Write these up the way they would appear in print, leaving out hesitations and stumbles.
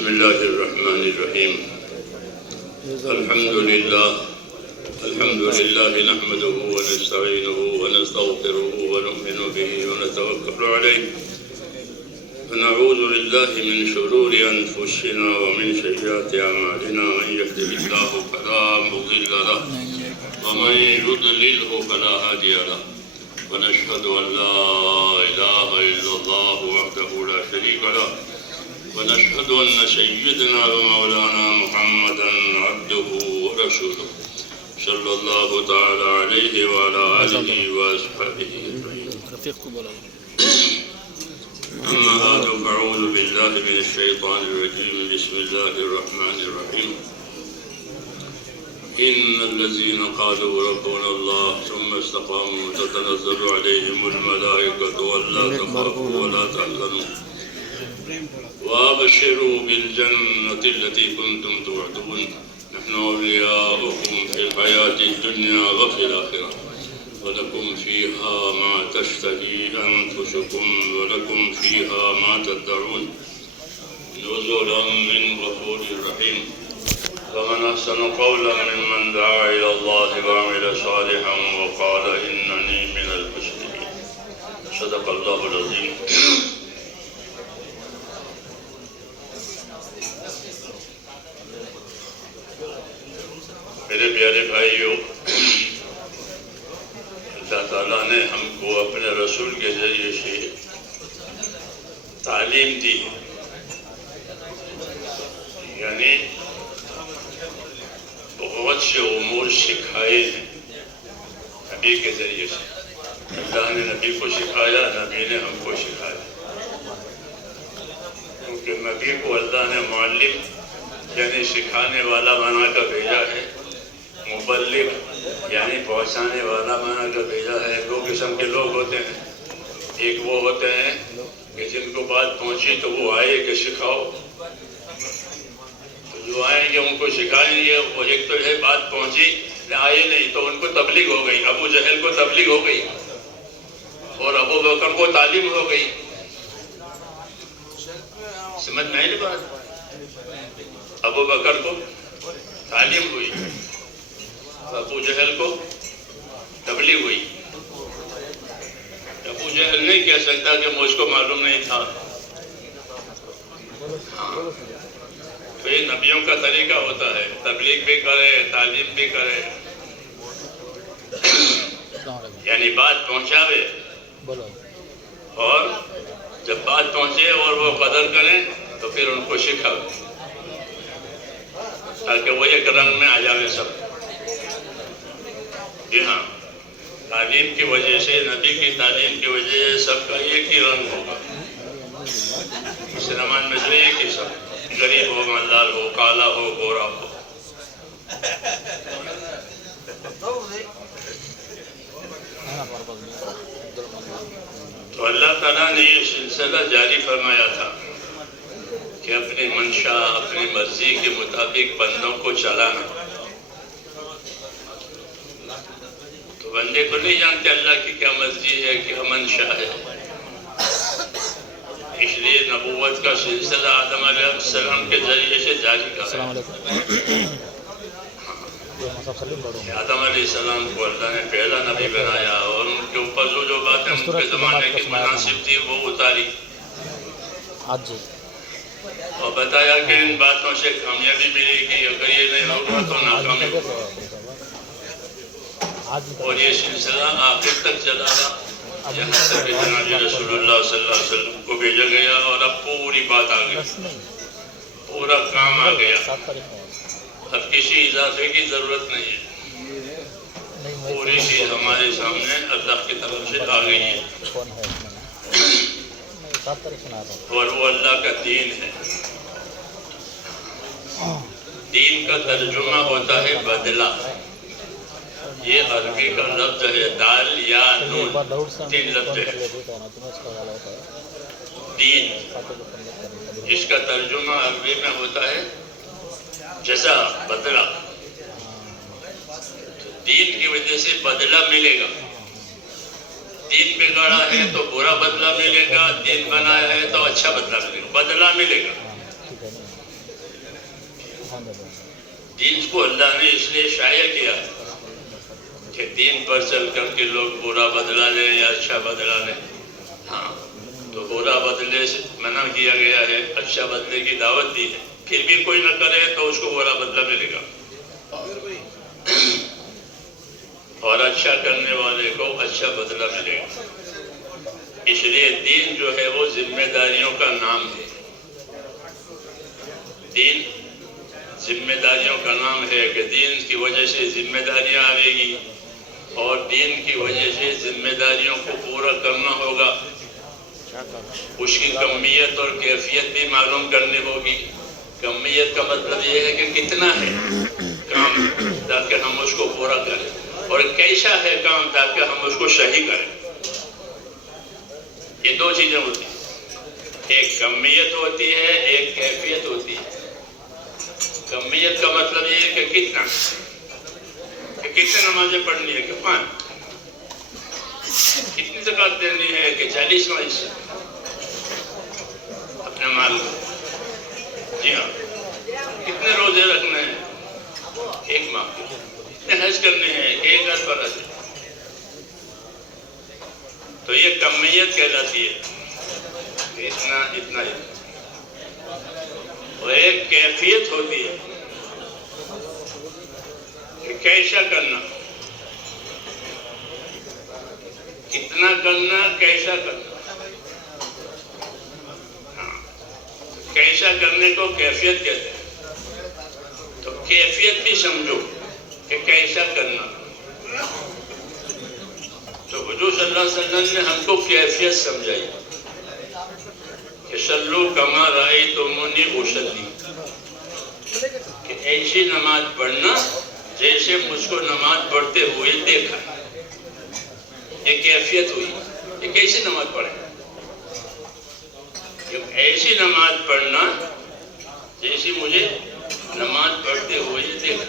بسم الله الرحمن الرحيم. الحمد لله نحمده ونستعينه ونستغفره ونؤمن به ونتوكل عليه ونعوذ بالله من شرور أنفسنا ومن سيئات أعمالنا. من يهده الله فلا مضل له ومن يضلله فلا هادي له ونشهد أن لا إله إلا الله وحده لا شريك له ونشهد أن سيدنا ومولانا محمدا عبده ورسوله صلى الله تعالى عليه وعلى آله وأصحابه أجمعين. أما بعد فأعوذ بالله من الشيطان الرجيم. بسم الله الرحمن الرحيم. إن الذين قالوا ربنا الله ثم استقاموا تتنزل عليهم الملائكة ألا تخافوا ولا تحزنوا وابشروا بالجنة التي كنتم توعدون نحن أولياؤكم في الحياة الدنيا وفي الآخرة ولكم فيها ما تشتهي أنفسكم ولكم فيها ما تدعون نزلا من غفور رحيم. ومن أحسن قولا ممن دعا إلى الله وعمل صالحا وقال إنني من المسلمين. صدق الله العظيم. میرے پیارے بھائیوں، اللہ تعالیٰ نے ہم کو اپنے رسول کے ذریعے سے تعلیم دی، یعنی بہت سے امور سکھائے ہیں نبی کے ذریعے سے. اللہ نے نبی کو سکھایا، نبی نے ہم کو سکھایا، کیونکہ نبی کو اللہ نے معلم یعنی سکھانے والا بنا کر بھیجا ہے، مبلغ یعنی پہنچانے والا بنا کر بھیجا ہے. دو قسم کے لوگ ہوتے ہیں، ایک وہ ہوتے ہیں کہ جن کو بات پہنچی تو وہ آئے کہ سکھاؤ، جو آئیں گے ان کو سکھائیں گے. وہ ایک تو ہے بات پہنچی آئے نہیں تو ان کو تبلیغ ہو گئی. ابو جہل کو تبلیغ ہو گئی اور ابو بکر کو تعلیم ہو گئی. سمجھ میں آئی بات؟ ابو بکر کو تعلیم ہوئی، ابو جہل کو تبلیغ ہوئی. ابو جہل نہیں کہہ سکتا کہ مجھ کو معلوم نہیں تھا. تو یہ نبیوں کا طریقہ ہوتا ہے، تبلیغ بھی کرے تعلیم بھی کرے، یعنی بات پہنچاوے اور جب بات پہنچے اور وہ قدر کریں تو پھر ان کو سکھاوے تاکہ وہ ایک رنگ میں آ جائے سب. جی ہاں، تعلیم کی وجہ سے، نبی کی تعلیم کی وجہ سے سب کا ایک ہی رنگ ہوگا. مسلمان میں سے ایک ہی سب، غریب ہو، مالدار ہو، کالا ہو، گورا ہو. تو اللہ تعالیٰ نے یہ سلسلہ جاری فرمایا تھا کہ اپنی منشا، اپنی مرضی کے مطابق بندوں کو چلانا. تو بندے کو نہیں جانتے اللہ کی کیا مرضی ہے، کیا منشا ہے. اس لیے نبوت کا سلسلہ آدم علیہ السلام کے ذریعے سے جاری کرا. آدم علیہ السلام کو اللہ نے پہلا نبی بنایا اور ان کے اوپر جو باتیں ان کے زمانے کی مناسب تھی وہ اتاری اور بتایا کہ ان باتوں سے کامیابی ملے گی، اگر یہ نہیں ہوگا تو ناکامی ہوگا. اور یہ سلسلہ آخر تک چلا رہا یہاں تک کہ جناب رسول اللہ صلی اللہ علیہ وسلم کو بھیجا گیا اور اب پوری بات آ گئی، پورا کام آ گیا. اب کسی اضافے کی ضرورت نہیں ہے، پوری چیز ہمارے سامنے اللہ کی طرف سے آ گئی ہے اور وہ اللہ کا دین ہے. دین کا ترجمہ ہوتا ہے بدلہ. یہ عربی کا لفظ ہے، دال یا نون، 3 لفظ ہے. دین، اس کا ترجمہ عربی میں ہوتا ہے جزا، بدلہ. دین کی وجہ سے بدلہ ملے گا. دین بگاڑا ہے تو برا بدلہ ملے گا، دین بنایا ہے تو اچھا بدلہ ملے گا، بدلہ ملے گا. دین کو اللہ نے اس لیے شائع کیا کہ دین پر چل کر کے لوگ برا بدلا لیں یا اچھا بدلا لیں. ہاں تو برا بدلے سے منع کیا گیا ہے، اچھا بدلے کی دعوت دی ہے. پھر بھی کوئی نہ کرے تو اس کو برا بدلہ ملے گا، اور اچھا کرنے والے کو اچھا بدلہ ملے گا. اس لیے دین جو ہے وہ ذمہ داریوں کا نام ہے. دین ذمہ داریوں کا نام ہے کہ دین کی وجہ سے ذمہ داریاں آئے گی، اور دین کی وجہ سے ذمہ داریوں کو پورا کرنا ہوگا. اس کی کمیت اور کیفیت بھی معلوم کرنی ہوگی. کمیت کا مطلب یہ ہے کہ کتنا ہے کام تاکہ ہم اس کو پورا کریں، اور کیسا ہے کام تاکہ ہم اس کو صحیح کریں. یہ دو چیزیں ہوتی ہیں، ایک کمیت ہوتی ہے، ایک کیفیت ہوتی ہے. کمیت کا مطلب یہ ہے کہ کتنا، کہ کتنے نمازیں پڑھنی ہے، کہ 5، کتنی زکوٰۃ دینی ہے، کہ 40 اپنے مال کو. جی ہاں، کتنے روزے رکھنے ہیں 1 ماہ کے، کتنے حج کرنے ہیں 1 گھر پر حج. تو یہ کمیت کہلاتی ہے، اتنا. اور ایک کیفیت ہوتی ہے کہ کیسا کرنا، کتنا کرنا، کیسا کرنا. ہاں، کیسا کرنے کو کیفیت کہتے ہیں. تو کیفیت بھی سمجھو کہ کیسا کرنا. تو حضور صلی اللہ علیہ وسلم نے ہم کو کیفیت سمجھائی کہ صلو کما رأیتمونی اصلی، کہ ایسی نماز پڑھنا جیسے مجھ کو نماز پڑھتے ہوئے دیکھا. یہ کیفیت ہوئی. یہ کیسی نماز پڑھیں؟ ایسی نماز پڑھنا جیسی مجھے نماز پڑھتے ہوئے دیکھا.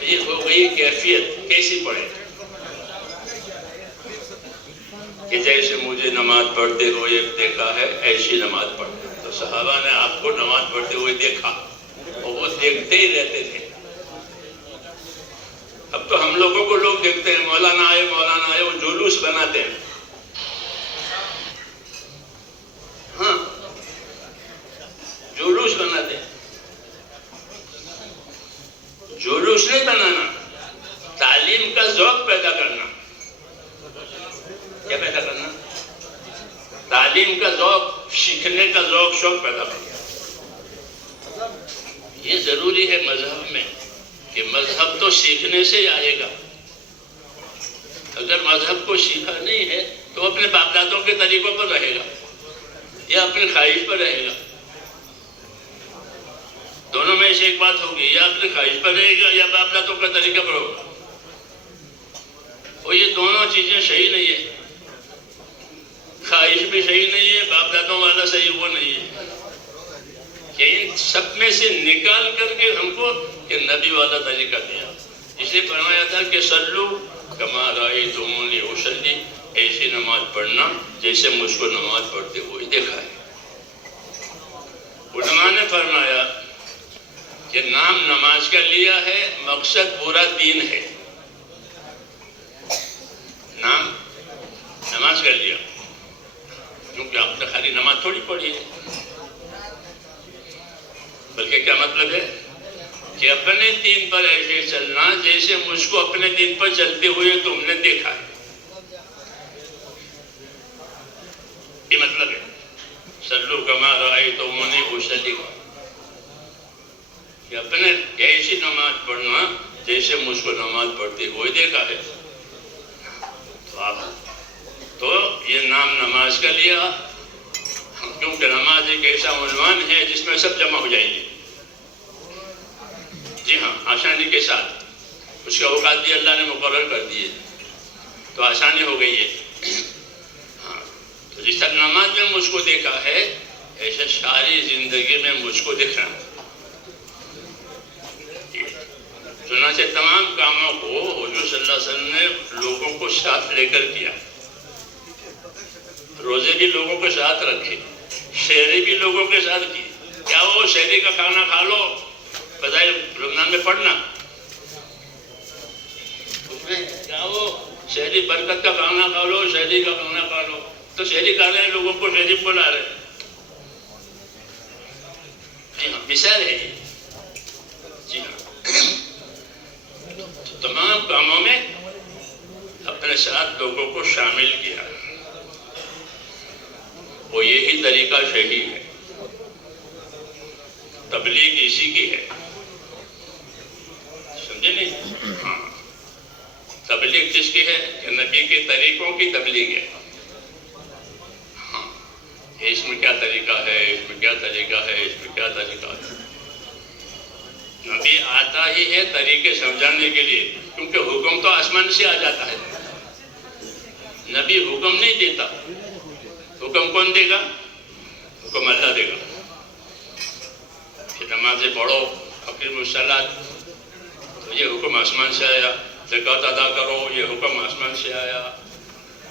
یہ ہو گئی کیفیت. کیسی پڑھیں؟ کہ جیسے مجھے نماز پڑھتے ہوئے دیکھا ہے ایسی نماز پڑھتے. تو صحابہ نے آپ کو نماز پڑھتے ہوئے دیکھا اور وہ دیکھتے ہی رہتے تھے. اب تو ہم لوگوں کو لوگ دیکھتے ہیں، مولانا آئے وہ جلوس بناتے ہیں. ہاں، جلوس بناتے ہیں. جلوس نہیں بنانا، تعلیم کا ذوق پیدا کرنا. کیا پیدا کرنا؟ تعلیم کا ذوق، سیکھنے کا ذوق، شوق پیدا کرنا. یہ ضروری ہے مذہب میں کہ مذہب تو سیکھنے سے ہی آئے گا. اگر مذہب کو سیکھا نہیں ہے تو اپنے باپ دادوں کے طریقوں پر رہے گا یا اپنی خواہش پر رہے گا. دونوں میں سے ایک بات ہوگی، یا اپنی خواہش پر رہے گا یا باپ دادوں کا طریقہ پر ہوگا. اور یہ دونوں چیزیں صحیح نہیں ہے. خواہش بھی صحیح نہیں ہے، باپ دادوں والا صحیح وہ نہیں ہے. کہ ان سب میں سے نکال کر کے ہم کو کہ نبی والا طریقہ دیا. اس لیے فرمایا تھا کہ صلو کما رأیتمونی اصلی، ایسی نماز پڑھنا جیسے مجھ کو نماز پڑھتے ہوئے دیکھا ہے. علماء نے فرمایا کہ نام نماز کا لیا ہے، مقصد پورا دین ہے. نام نماز کا لیا کیونکہ آپ نے خالی نماز تھوڑی پڑھی ہے، بلکہ کیا مطلب ہے کہ اپنے دین پر ایسے چلنا جیسے مجھ کو اپنے دین پر چلتے ہوئے تم نے دیکھا ہے. یہ مطلب ہے صلو کما رأیتمونی اصلی، کہ اپنے ایسی نماز پڑھنا جیسے مجھ کو نماز پڑھتے ہوئے دیکھا ہے. تو یہ نام نماز کا لیا کیونکہ نماز ایک ایسا عنوان ہے جس میں سب جمع ہو جائیں گے. جی ہاں، آسانی کے ساتھ. اس کے اوقات بھی اللہ نے مقرر کر دیے تو آسانی ہو گئی ہے. ہاں، تو جس طرح نماز میں مجھ کو دیکھا ہے ایسے ساری زندگی میں مجھ کو دیکھنا. چنانچہ تمام کاموں کو حضور صلی اللہ علیہ وسلم نے لوگوں کو ساتھ لے کر کیا. روزے بھی لوگوں کے ساتھ رکھے، شہری بھی لوگوں کے ساتھ کی، کیا وہ شہری کا کھانا کھا لو فضائل رمضان میں پڑھنا؟ کیا وہ شہری برکت کا کھانا کھا لو، شہری کا کھانا کھا لو؟ تو شہری کھا رہے ہیں، لوگوں کو شہری بلا رہے ہیں۔ جی ہاں، مثال ہے یہ۔ جی ہاں، تمام کاموں میں اپنے ساتھ لوگوں کو شامل کیا، وہ یہی طریقہ صحیح ہے، تبلیغ اسی کی ہے، سمجھے نہیں؟ ہاں، تبلیغ کس کی ہے؟ کہ نبی کے طریقوں کی تبلیغ ہے۔ ہاں، اس میں کیا طریقہ ہے، اس میں کیا طریقہ ہے، اس میں کیا طریقہ ہے۔ نبی آتا ہی ہے طریقے سمجھانے کے لیے، کیونکہ حکم تو آسمان سے آ جاتا ہے، نبی حکم نہیں دیتا۔ حکم کون دے گا؟ حکم اللہ دے گا کہ نمازیں پڑھو، اقیموا الصلاۃ، تو یہ حکم آسمان سے آیا۔ زکوٰۃ ادا کرو، یہ حکم آسمان سے آیا۔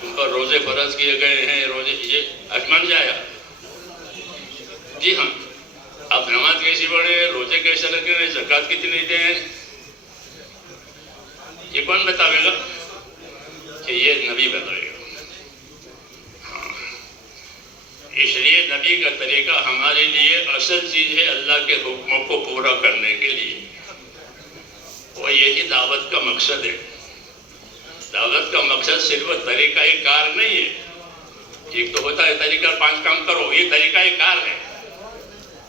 تم پر روزے فرض کیے گئے ہیں، روزے، یہ آسمان سے آیا۔ جی ہاں، اب نماز کیسی پڑھیں، روزے کیسے رکھیں، زکوٰۃ کتنی دیں، یہ کون بتاوے گا؟ کہ یہ نبی بتائے گا۔ اس لیے نبی کا طریقہ ہمارے لیے اصل چیز ہے اللہ کے حکموں کو پورا کرنے کے لیے، وہ یہی دعوت کا مقصد ہے۔ دعوت کا مقصد صرف طریقہ کار نہیں ہے۔ ایک تو ہوتا ہے طریقہ 5 کام کرو، یہ طریقہ کار ہے۔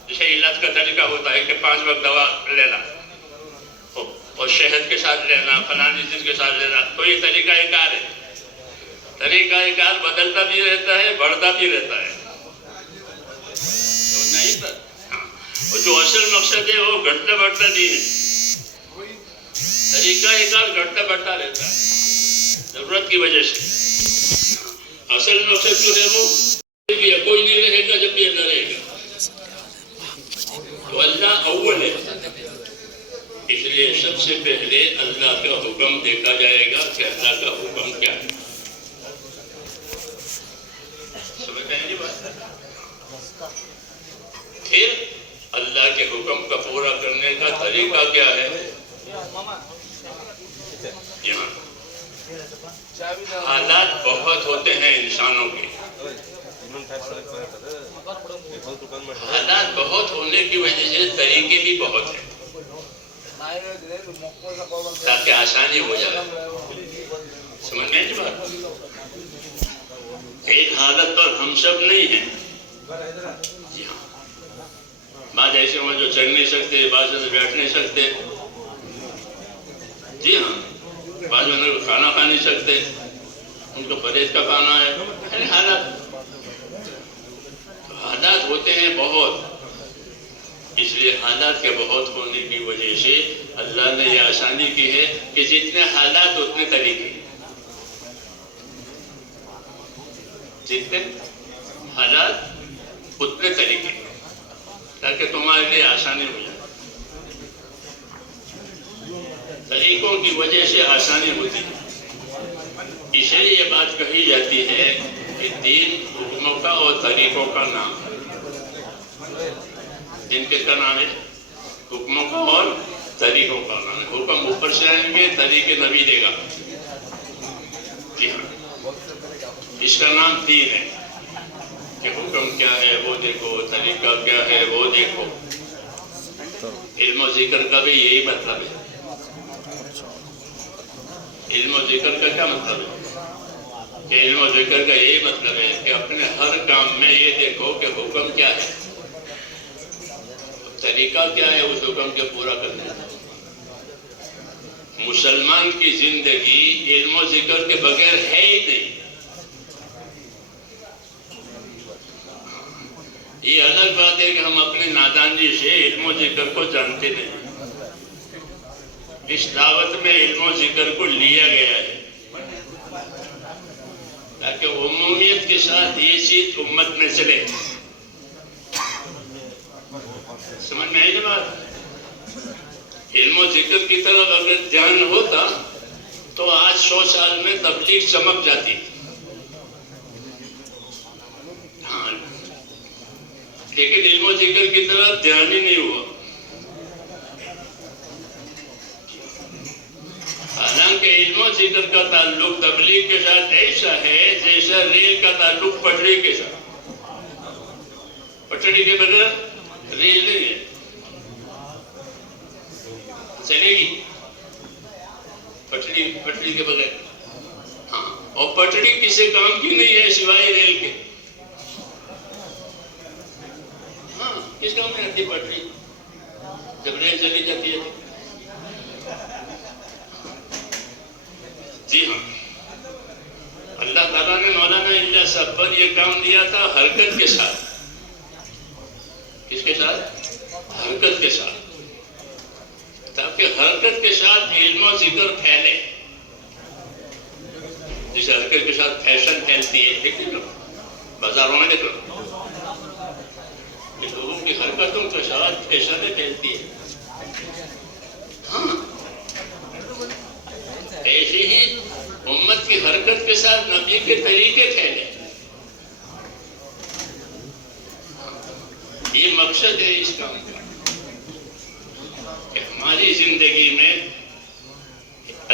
جیسے علاج کا طریقہ ہوتا ہے کہ 5 وقت دوا لینا اور شہد کے ساتھ لینا، فلانی چیز کے ساتھ لینا، تو یہ طریقہ کار ہے۔ طریقہ کار بدلتا بھی رہتا ہے، بڑھتا بھی رہتا ہے، نہیں تھا؟ اور جو اصل مقصد ہے وہ گھٹتا بڑھتا نہیں ہے۔ طریقہ کار گھٹتا بڑھتا رہتا ہے ضرورت کی وجہ سے۔ اصل مقصد جو ہے وہ کوئی نہیں رہے گا جب بھی اللہ رہے گا، تو اللہ اول ہے۔ اس لیے سب سے پہلے اللہ کا حکم دیکھا جائے گا کہ اللہ کا حکم کیا ہے۔ سمجھ رہے ہیں جی بات؟ پھر اللہ کے حکم کا پورا کرنے کا طریقہ کیا ہے؟ یہاں حالات بہت ہوتے ہیں انسانوں کے، حالات بہت ہونے کی وجہ سے طریقے بھی بہت ہیں تاکہ آسانی ہو جائے۔ سمجھ میں نہیں بات؟ ایک حالت پر ہم سب نہیں ہیں۔ جی ہاں، بعض ایسے ہوں جو چل نہیں سکتے، بعض ایسے بیٹھ نہیں سکتے۔ جی ہاں، بعض میں کھانا کھا نہیں سکتے، ان کو پرہیز کا کھانا ہے، یعنی حالات ہوتے ہیں بہت۔ اس لیے حالات کے بہت ہونے کی وجہ سے اللہ نے یہ آسانی کی ہے کہ جتنے حالات اتنے طریقے، جتنے حالات اتنے طریقے، تاکہ تمہارے لیے آسانی ہو جائے۔ طریقوں کی وجہ سے آسانی ہوتی ہے۔ اس لیے یہ بات کہی جاتی ہے کہ دین حکموں کا اور طریقوں کا نام ہے۔ دین کس کا نام ہے؟ حکموں کا اور طریقوں کا نام ہے۔ حکم اوپر سے آئیں گے، طریقے نبی دے گا۔ جی ہاں، اس کا نام دین ہے کہ حکم کیا ہے وہ دیکھو، طریقہ کیا ہے وہ دیکھو۔ علم و ذکر کا بھی یہی مطلب ہے۔ علم و ذکر کا کیا مطلب ہے؟ کہ علم و ذکر کا یہی مطلب ہے کہ اپنے ہر کام میں یہ دیکھو کہ حکم کیا ہے، طریقہ کیا ہے اس حکم کے پورا کرنے کا۔ مسلمان کی زندگی علم و ذکر کے بغیر ہے ہی نہیں۔ یہ الگ بات ہے کہ ہم اپنی نادانی سے علم و ذکر کو جانتے نہیں۔ اس دعوت میں علم و ذکر کو لیا گیا ہے تاکہ عمومیت کے ساتھ یہ چیز امت میں چلے۔ سمجھ میں آئی نا بات؟ علم و ذکر کی طرف اگر دھیان ہوتا تو آج 100 سال میں تبلیغ چمک جاتی۔ ہاں، لیکن علم و ذکر کی طرف دھیان ہی نہیں ہوا. حالانکہ علم و ذکر کا تعلق تبلیغ کے ساتھ ایسا ہے جیسا ریل کا تعلق پٹری کے ساتھ. پٹری کے بغیر ریل نہیں ہے، چلے گی پٹری کے بغیر. ہاں، اور پٹری کسی کام کی نہیں ہے سوائے ریل کے. ہاں، کس کام میں آتی پٹری جب ریل چلی جاتی ہے؟ جی ہاں، اللہ تعالیٰ نے مولانا الیاس صاحب پر یہ کام دیا تھا حرکت کے ساتھ. کس کے ساتھ؟ حرکت کے ساتھ، تاکہ حرکت کے ساتھ علم و ذکر پھیلے. جسے حرکت کے ساتھ فیشن پھیلتی ہے، دیکھ لو بازاروں میں، دیکھو لوگوں کی حرکتوں کے ساتھ فیشنیں پھیلتی ہے. ہاں، ایسے ہی امت کی حرکت کے ساتھ نبی کے طریقے پھیلے. یہ مقصد ہے اس کام کا کہ ہماری زندگی میں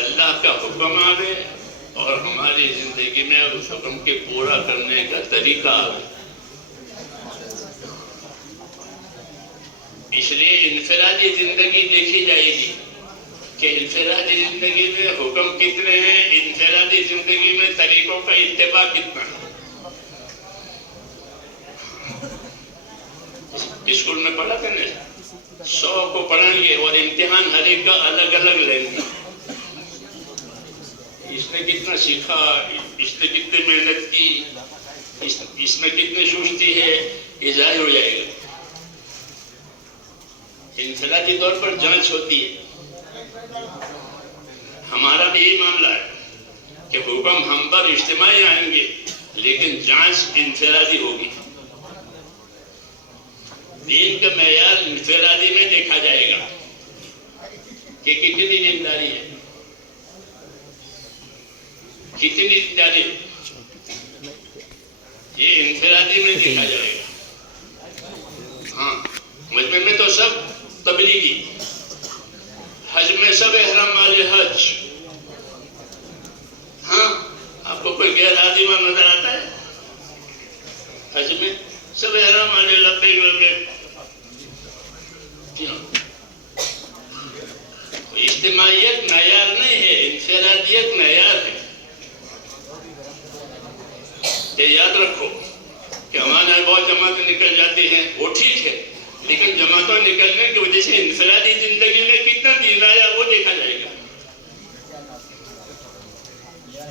اللہ کا حکم آوے اور ہماری زندگی میں اس حکم کے پورا کرنے کا طریقہ آوے. اس لیے انفرادی زندگی دیکھی جائے گی کہ انفرادی زندگی میں حکم کتنے ہیں، انفرادی زندگی میں طریقوں کا اتباع کتنا ہے. اسکول میں پڑھاتے ہیں 100 کو پڑھائیں گے اور امتحان ہر ایک کا الگ الگ لیں گے. اس نے کتنا سیکھا، اس نے کتنی محنت کی، اس میں کتنی سوچتی ہے، یہ ظاہر ہو جائے گا. انفرادی طور پر جانچ ہوتی ہے. ہمارا بھی یہ معاملہ ہے کہ حکم ہم پر اجتماعی آئیں گے لیکن جانچ انفرادی ہوگی. دین کا معیار انفرادی میں دیکھا جائے گا کہ کتنی دینداری ہے، کتنی دینداری ہے، یہ انفرادی میں دیکھا جائے گا. ہاں، مجمع میں تو سب تبلیغی، حج میں سب احرام والے حج. ہاں، آپ کو کوئی غیر حاجی وہاں نظر آتا ہے؟ حج میں سب احرام والے لبیک لبیک. اجتماعیت معیار نہیں ہے، انفرادیت معیار ہے. یہ یاد رکھو کہ ہمارے بہت جماعتیں نکل جاتی ہیں، وہ ٹھیک ہے، لیکن جماعتوں نکلنے کی وجہ سے انفرادی زندگی میں کتنا دین آیا وہ دیکھا جائے گا.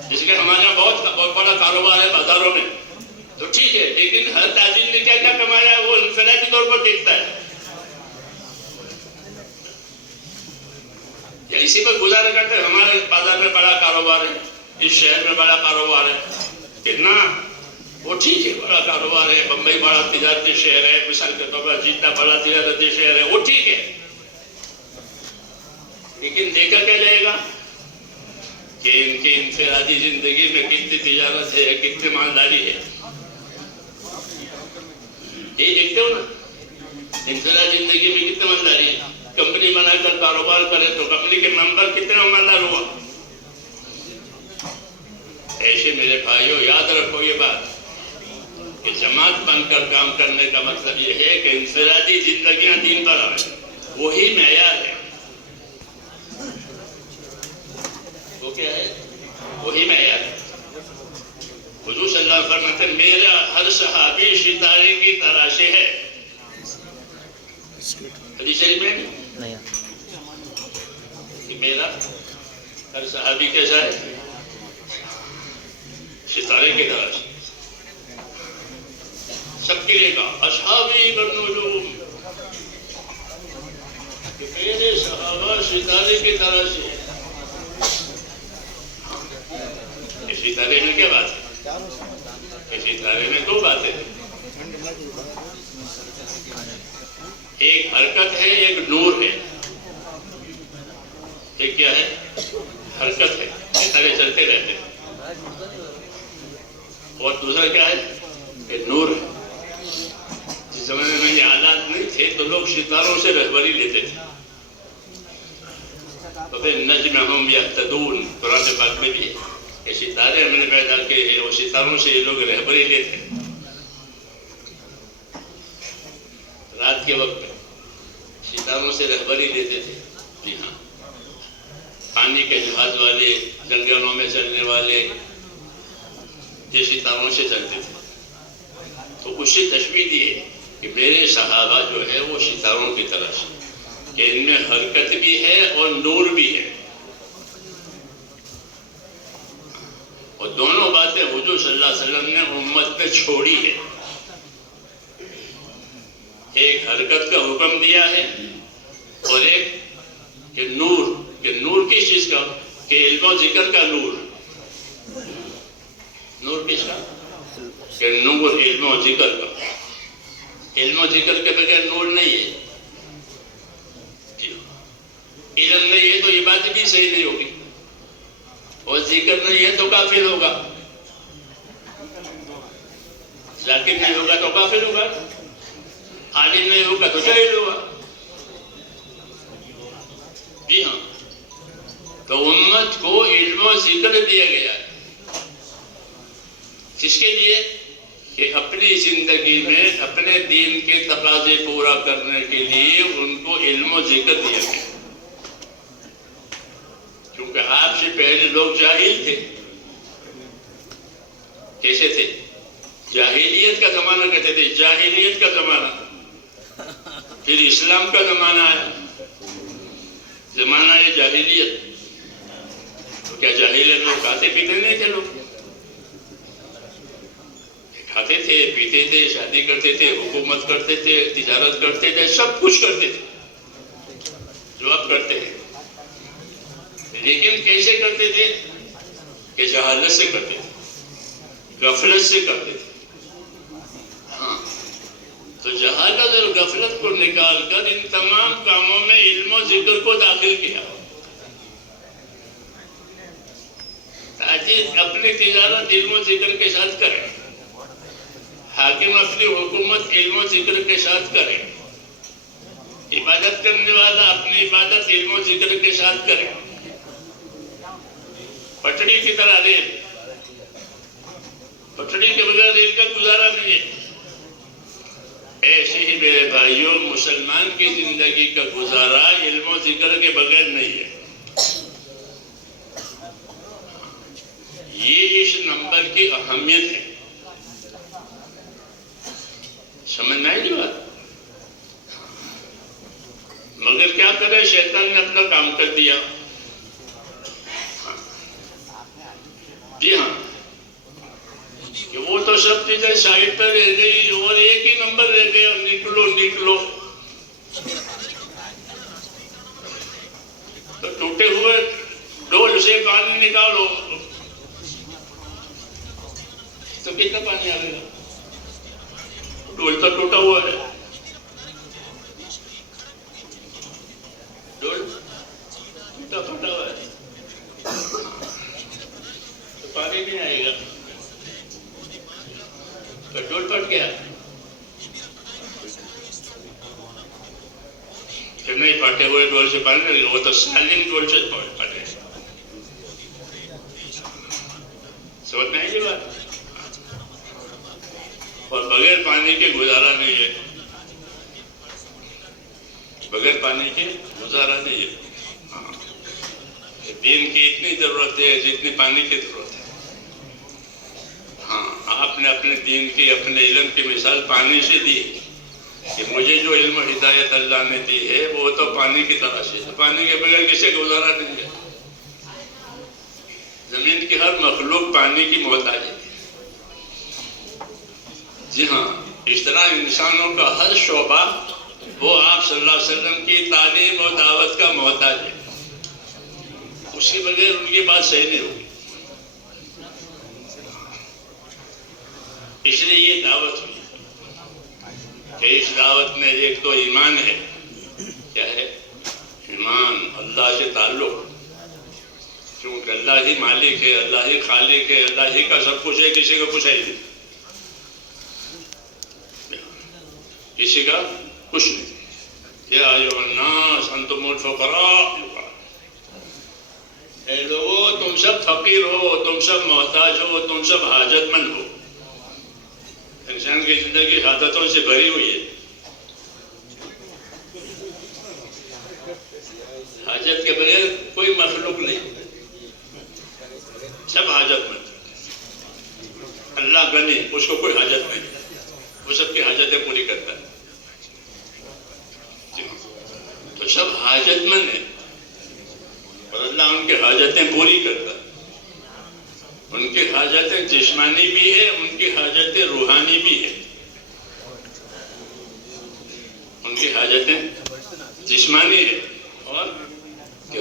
جس کے ہمارے یہاں بہت بڑا کاروبار ہے بازاروں میں، تو ٹھیک ہے، لیکن ہر تاجر نے کیا کیا کمایا ہے وہ انفرادی طور پر دیکھتا ہے. یا اسی پر گزارا کرتے ہیں ہمارے بازار میں بڑا کاروبار ہے، اس شہر میں بڑا کاروبار ہے، کتنا وہ ٹھیک ہے، بڑا کاروبار ہے، بمبئی بڑا تجارتی شہر ہے، مثال کے طور پر جتنا بڑا تجارتی شہر ہے وہ ٹھیک ہے، لیکن دیکھا کیا جائے گا کہ ان کی انفرادی زندگی میں کتنی تجارت ہے، کتنی مالداری ہے. یہ دیکھتے ہو نا، انفرادی زندگی میں کتنی مالداری ہے. کمپنی بنا کر کاروبار کرے تو کمپنی کے ممبر کتنا مالدار ہوا. ایسے میرے بھائیوں یاد رکھو یہ بات کہ جماعت بن کر کام کرنے کا مطلب یہ ہے کہ انفرادی زندگیاں دین پر آئے، وہی معیار ہے. وہ کیا ہے؟ وہی معیار ہے. حضور صلی اللہ علیہ وسلم فرماتے ہیں میرا ہر صحابی ستارے کی طرح سے ہے. حدیث شریف میں نہیں کہ میرا ہر صحابی کیسا ہے؟ ستارے کی طرح سے. سب کے لیے کہا اصحابی کالنجوم، کہ میرے صحابہ ستارے کی طرح سے. اس ستارے میں کیا بات ہے؟ اس ستارے میں دو باتیں ہیں، ایک حرکت ہے، ایک نور ہے. ایک کیا ہے؟ حرکت ہے، ستارے چلتے رہتے ہیں. اور دوسرا کیا ہے؟ کہ نور ہے. جس زمانے میں یہ آلات نہیں تھے تو لوگ ستاروں سے رہبری لیتے تھے. وَبِالنَّجْمِ هُمْ يَهْتَدُونَ قرآن پاک میں بھی کہ ستارے ہم نے پیدا کیے ہیں اور ستاروں سے یہ لوگ رہبری لیتے ہیں. رات کے وقت ستاروں سے رہبری لیتے تھے. جی ہاں، پانی کے جہاز والے، جنگلوں میں چلنے والے یہ ستاروں سے چلتے تھے. تو اس سے تشبیہ دی ہے کہ میرے صحابہ جو ہے وہ ستاروں کی طرح سے کہ ان میں حرکت بھی ہے اور نور بھی ہے. اور دونوں باتیں حضور صلی اللہ علیہ وسلم نے امت پہ چھوڑی ہے. ایک حرکت کا حکم دیا ہے اور ایک کہ نور کس چیز کا؟ کہ علم و ذکر کا نور. نور کس کا؟ کہ نور علم و ذکر کا. علم و ذکر کے بغیر نور نہیں ہے. علم نہیں ہے تو عبادت بھی صحیح نہیں ہوگی، اور ذکر نہیں ہے تو کافر ہوگا. ذاکر نہیں ہوگا تو کافر ہوگا، عالم نہیں ہوگا تو جاہل ہوگا. جی ہاں، تو امت کو علم و ذکر دیا گیا ہے. کس کے لیے؟ کہ اپنی زندگی میں اپنے دین کے تقاضے پورا کرنے کے لیے ان کو علم و ذکر دیا گیا. کیونکہ آپ سے پہلے لوگ جاہل تھے. کیسے تھے؟ جاہلیت کا زمانہ کہتے تھے، جاہلیت کا زمانہ. پھر اسلام کا زمانہ آیا، زمانہ ہے جاہلیت. تو کیا جاہلیت لوگ کھاتے پیتے نہیں تھے؟ لوگ کھاتے تھے، پیتے تھے، شادی کرتے تھے، حکومت کرتے تھے، تجارت کرتے تھے، سب کچھ کرتے تھے جو اب کرتے ہیں. لیکن کیسے کرتے تھے؟ کہ جہالت سے کرتے تھے، غفلت سے کرتے تھے. ہاں، تو جہالت اور غفلت کو نکال کر ان تمام کاموں میں علم و ذکر کو داخل کیا تاکہ اپنی تجارت علم و ذکر کے ساتھ کریں، حاکم اپنی حکومت علم و ذکر کے ساتھ کرے، عبادت کرنے والا اپنی عبادت علم و ذکر کے ساتھ کرے. پٹڑی کی طرح ریل، پٹڑی کے بغیر ریل کا گزارا نہیں ہے. ایسے ہی میرے بھائیوں، مسلمان کی زندگی کا گزارا علم و ذکر کے بغیر نہیں ہے. یہ اس نمبر کی اہمیت ہے. سمجھ میں آئی بات؟ مگر کیا کرے، شیطان نے اپنا کام کر دیا. جی ہاں، کہ وہ تو سب چیزیں سائڈ پر رہ گئی اور ایک ہی نمبر رہ گیا، نکلو. تو ٹوٹے ہوئے ڈول سے پانی نکالو تو کتنا پانی آ گیا؟ ڈول تو ٹوٹا ہوا ہے، ڈول ٹوٹا ہوا ہے تو پانی نہیں آئے گا. تو ڈول پھٹ گیا کہ نہیں، پھٹے ہوئے ڈول سے پانی نہیں، وہ تو سالم ڈول سے پھٹے. سمجھ میں آئی یہ بات؟ اور بغیر پانی کے گزارا نہیں ہے، بغیر پانی کے گزارا نہیں ہے. دین کی اتنی ضرورت ہے جتنی پانی کی ضرورت ہے. ہاں، آپ نے اپنے دین کی، اپنے علم کی مثال پانی سے دی کہ مجھے جو علم و ہدایت اللہ نے دی ہے وہ تو پانی کی طرح سے. پانی کے بغیر کسی گزارا نہیں ہے. زمین کی ہر مخلوق پانی کی محتاج ہے. جی ہاں، اس طرح انسانوں کا ہر شعبہ وہ آپ صلی اللہ علیہ وسلم کی تعلیم اور دعوت کا محتاج ہے. اس کے بغیر ان کی بات صحیح نہیں ہوگی. اس لیے یہ دعوت ہوئی کہ اس دعوت میں ایک تو ایمان ہے. کیا ہے؟ ایمان، اللہ سے تعلق. کیونکہ اللہ ہی مالک ہے، اللہ ہی خالق ہے، اللہ ہی کا سب کچھ ہے، کسی کو کچھ ہے نہیں. کسی کا کچھ نہیں. یا ایھا الناس انتم الفقراء، اے لوگو تم سب فقیر ہو، تم سب محتاج ہو، تم سب حاجت مند ہو. انسان کی زندگی حاجتوں سے بھری ہوئی ہے. حاجت کے بغیر کوئی مخلوق نہیں، سب حاجت مند. اللہ غنی، اس کو کوئی حاجت نہیں، وہ سب کی حاجتیں پوری کرتا ہے. تو سب حاجت مند ہیں اور اللہ ان کی حاجتیں پوری کرتا ہے. ان کی حاجتیں جسمانی بھی ہے، ان کی حاجتیں روحانی بھی ہے. ان کی حاجتیں جسمانی ہے اور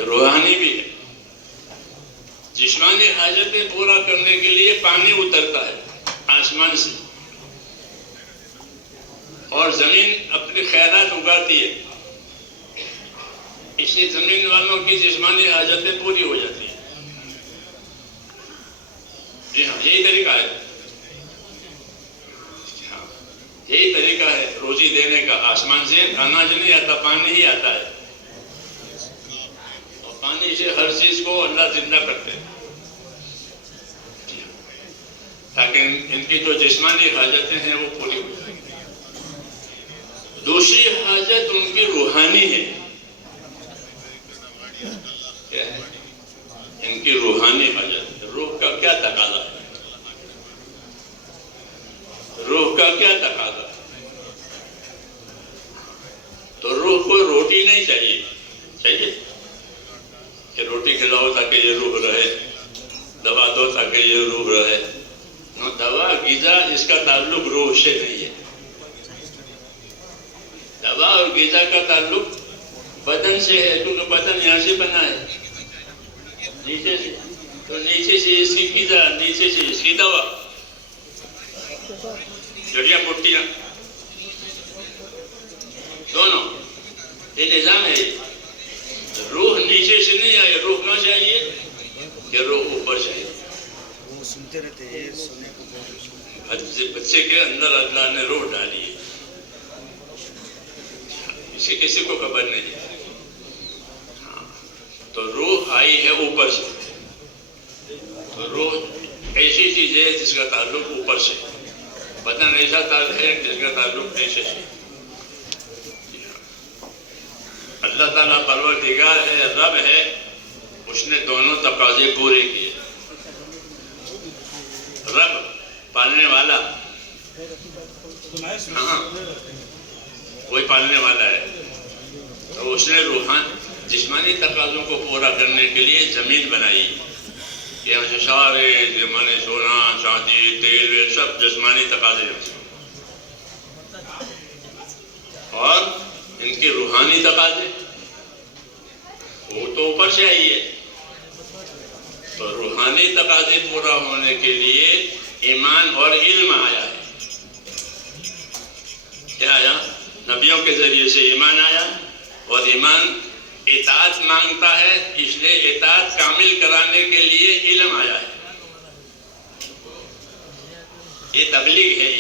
روحانی بھی ہے. جسمانی حاجتیں پورا کرنے کے لیے پانی اترتا ہے آسمان سے، اور زمین اپنی خیرات اگاتی ہے. اس سے زمین والوں کی جسمانی حاجتیں پوری ہو جاتی ہیں. جی ہاں، یہی طریقہ ہے. ہاں، یہی طریقہ ہے روزی دینے کا. آسمان سے اناج نہیں آتا، پانی ہی آتا ہے، اور پانی سے ہر چیز کو اللہ زندہ کرتے ہیں تاکہ ان کی جو جسمانی حاجتیں ہیں وہ پوری ہو جائیں. دوسری حاجت ان کی روحانی ہے. کیا ہے؟ ان کی روحانی حاجت. روح کا کیا تقاضا ہے؟ روح کا کیا تقاضا ہے؟ تو روح کو روٹی نہیں چاہیے. چاہیے کہ روٹی کھلاؤ تاکہ یہ روح رہے، دوا دو تاکہ یہ روح رہے. نو، دوا غذا اس کا تعلق روح سے نہیں ہے. دوا اور غذا کا تعلق بدن سے ہے، کیونکہ بدن یہاں سے بنا ہے نیچے سے. تو نیچے سے اس کی غذا، نیچے سے اس کی دوا، جڑیاں بوٹیاں دونوں. یہ نظام ہے. روح نیچے سے نہیں آئے. روح کہاں سے آئیے؟ کہ روح اوپر سے آئیے. سنتے رہتے ہیں، سننے کو بچے کے اندر اللہ نے روح ڈالی ہے، اسے کسی کو خبر نہیں. تو روح آئی ہے اوپر سے. تو روح ایسی چیز ہے جس کا تعلق اوپر سے. بدن ایسا تعلق ہے جس کا تعلق نیچے سے. اللہ تعالیٰ پروردگار ہے، رب ہے، اس نے دونوں تقاضے پورے کیے. رب پالنے والا، ہاں کوئی پالنے والا ہے. تو اس نے جسمانی تقاضوں کو پورا کرنے کے لیے زمین بنائی. یہاں سے سارے زمانے سونا چاندی تیل سب جسمانی تقاضے ہیں. اور ان کی روحانی تقاضے وہ تو اوپر سے آئی ہے. تو روحانی تقاضے پورا ہونے کے لیے ایمان اور علم آیا ہے. کیا آیا؟ نبیوں کے ذریعے سے ایمان آیا، اور ایمان اطاعت مانگتا ہے، اس لیے اطاعت کامل کرانے کے لیے علم آیا ہے. یہ تبلیغ ہے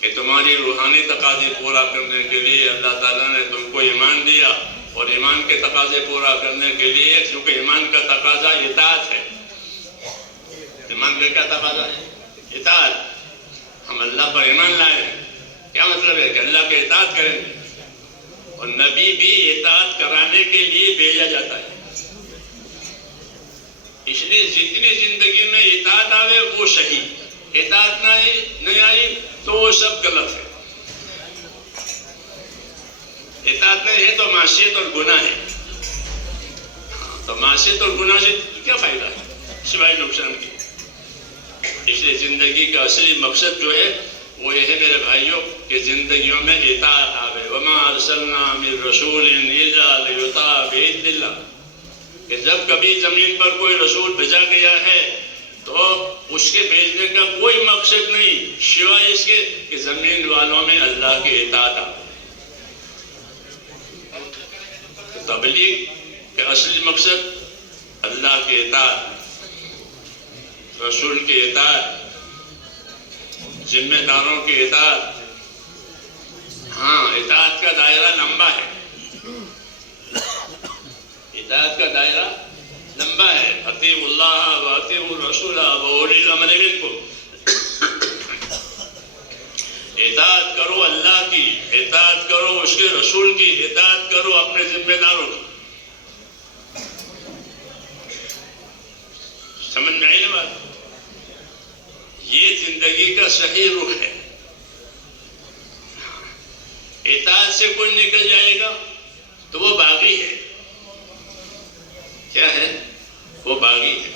کہ تمہاری روحانی تقاضے پورا کرنے کے لیے اللہ تعالیٰ نے تم کو ایمان دیا، اور ایمان کے تقاضے پورا کرنے کے لیے، کیونکہ ایمان کا تقاضا اطاعت ہے. ایمان کا کیا تقاضا ہے؟ اطاعت. ہم اللہ پر ایمان لائے ہیں، کیا مطلب ہے؟ کہ اللہ کے اطاعت کریں گے. اور نبی بھی اطاعت کرانے کے لیے بھیجا جاتا ہے. اس لیے جتنی زندگی میں اطاعت آئے وہ صحیح، اطاعت نہیں آئی تو وہ سب غلط ہے. اطاعت نہیں ہے تو معصیت اور گناہ ہے. تو معصیت اور گناہ سے کیا فائدہ ہے سوائے نقصان کی؟ اس لیے زندگی کا اصلی مقصد جو ہے وہ یہ ہے میرے بھائیوں کہ زندگیوں میں اطاعت آوے. وما ارسلنا من رسول الا لیطاع باذن اللہ. کہ جب کبھی زمین پر کوئی رسول بھیجا گیا ہے تو اس کے بھیجنے کا کوئی مقصد نہیں سوائے اس کے کہ زمین والوں میں اللہ کی اطاعت آوے. تبلیغ کے اصلی مقصد اللہ کی اطاعت، رسول کی اطاعت، ذمہ داروں کی اطاعت. ہاں، اطاعت کا دائرہ لمبا ہے. اطاعت کا دائرہ لمبا ہے. اطیعوا اللہ و اطیعوا الرسول و اولی الامر منکم. اطاعت کرو اللہ کی، اطاعت کرو اس کے رسول کی، اطاعت کرو اپنے ذمہ داروں کی. سمجھ میں آئی نا بات؟ یہ زندگی کا صحیح رخ ہے. اطاعت سے کوئی نکل جائے گا تو وہ باغی ہے. کیا ہے؟ وہ باغی ہے.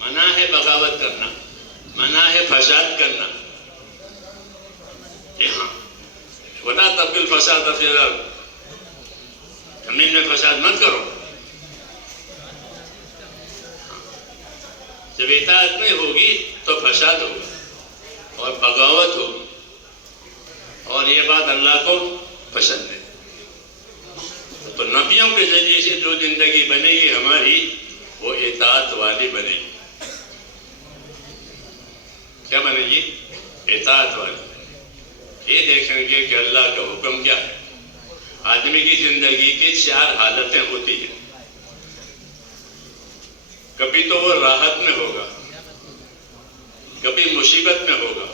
منع ہے بغاوت کرنا، منع ہے فساد کرنا. ہاں، وَلَا تَبْغِ الْفَسَادَ فِي الْأَرْضِ. زمین میں فساد مت کرو. جب اطاعت نہیں ہوگی تو فساد ہوگا اور بغاوت ہوگی، اور یہ بات اللہ کو پسند ہے. تو نبیوں کے ذریعے سے جو زندگی بنے گی ہماری، وہ اطاعت والی بنے گی. کیا بنے گی؟ اطاعت والی. یہ دیکھیں گے کہ اللہ کا حکم کیا ہے. آدمی کی زندگی کی 4 حالتیں ہوتی ہیں. کبھی تو وہ راحت میں ہوگا، کبھی مصیبت میں ہوگا،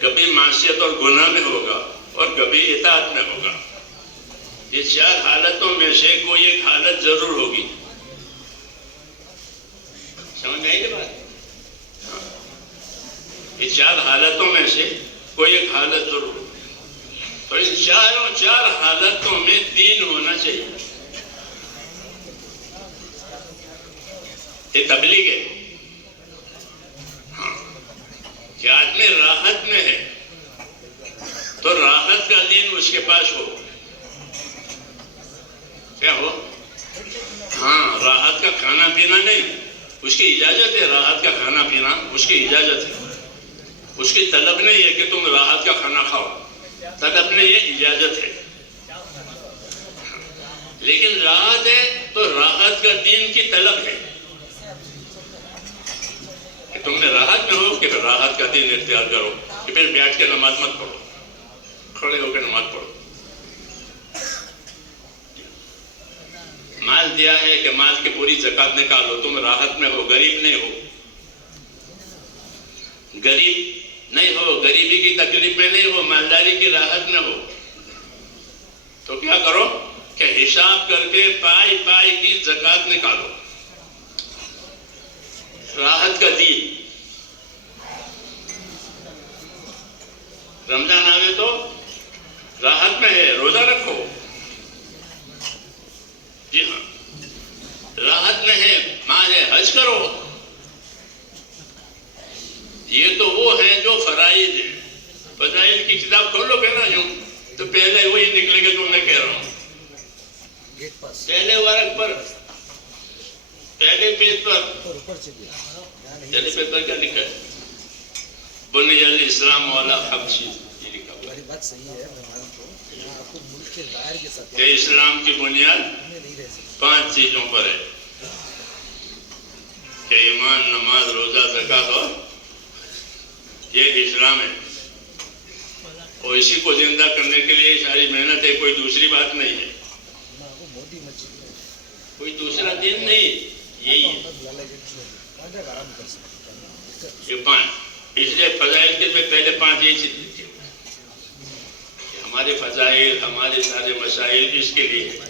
کبھی معصیت اور گناہ میں ہوگا، اور کبھی اطاعت میں ہوگا. یہ 4 حالتوں میں سے کوئی ایک حالت ضرور ہوگی. سمجھ میں آئی کہ بات؟ یہ 4 حالتوں میں سے کوئی ایک حالت ضرور ہوگی. تو ان 4 حالتوں میں دین ہونا چاہیے. یہ تبلیغ ہے. ہاں، کہ آدمی راحت میں ہے تو راحت کا دین اس کے پاس ہو. کیا ہو؟ ہاں، راحت کا کھانا پینا نہیں، اس کی اجازت ہے. راحت کا کھانا پینا اس کی اجازت ہے. اس کی طلب نہیں ہے کہ تم راحت کا کھانا کھاؤ، طلب نہیں ہے، اجازت ہے. لیکن راحت ہے تو راحت کا دین کی طلب ہے کہ تم نے راحت میں ہو کہ پھر راحت کا دین اختیار کرو، کہ پھر بیٹھ کے نماز مت پڑھو، کھڑے ہو کے نماز پڑھو. مال دیا ہے کہ مال کی پوری زکات نکالو. تم راحت میں ہو، غریب نہیں ہو. غریب نہیں ہو، غریبی کی تکلیف میں نہیں ہو، مالداری کی راحت میں ہو. تو کیا کرو کہ حساب کر کے پائی پائی کی زکات نکالو. راحت کا دین. رمضان آئے تو راحت میں ہے، روزہ رکھو. جی ہاں، راحت میں ہے، مال ہے، حج کرو. یہ تو وہ ہیں جو فرائض ہیں. فضائل کی کتاب کھولو گے نا یوں تو پہلے وہی نکلے گا جو میں کہہ رہا ہوں. پہلے ورق پر، پہلے پیج پر، پہلے پیج پر کیا لکھا ہے؟ بنی الاسلام والا خمسی. یہ لکھا ہوا ہے کہ اسلام کی بنیاد 5 چیزوں پر ہے، کہ ایمان، نماز، روزہ، زکات، اور یہ اسلام ہے. اور اسی کو زندہ کرنے کے لیے ساری محنت ہے، کوئی دوسری بات نہیں ہے، کوئی دوسرا دین نہیں. یہی ہے یہ 5. اس لیے فضائل کے میں پہلے 5 یہی چیز لکھی ہوئی کہ ہمارے فضائل، ہمارے سارے مسائل اس کے لیے ہے.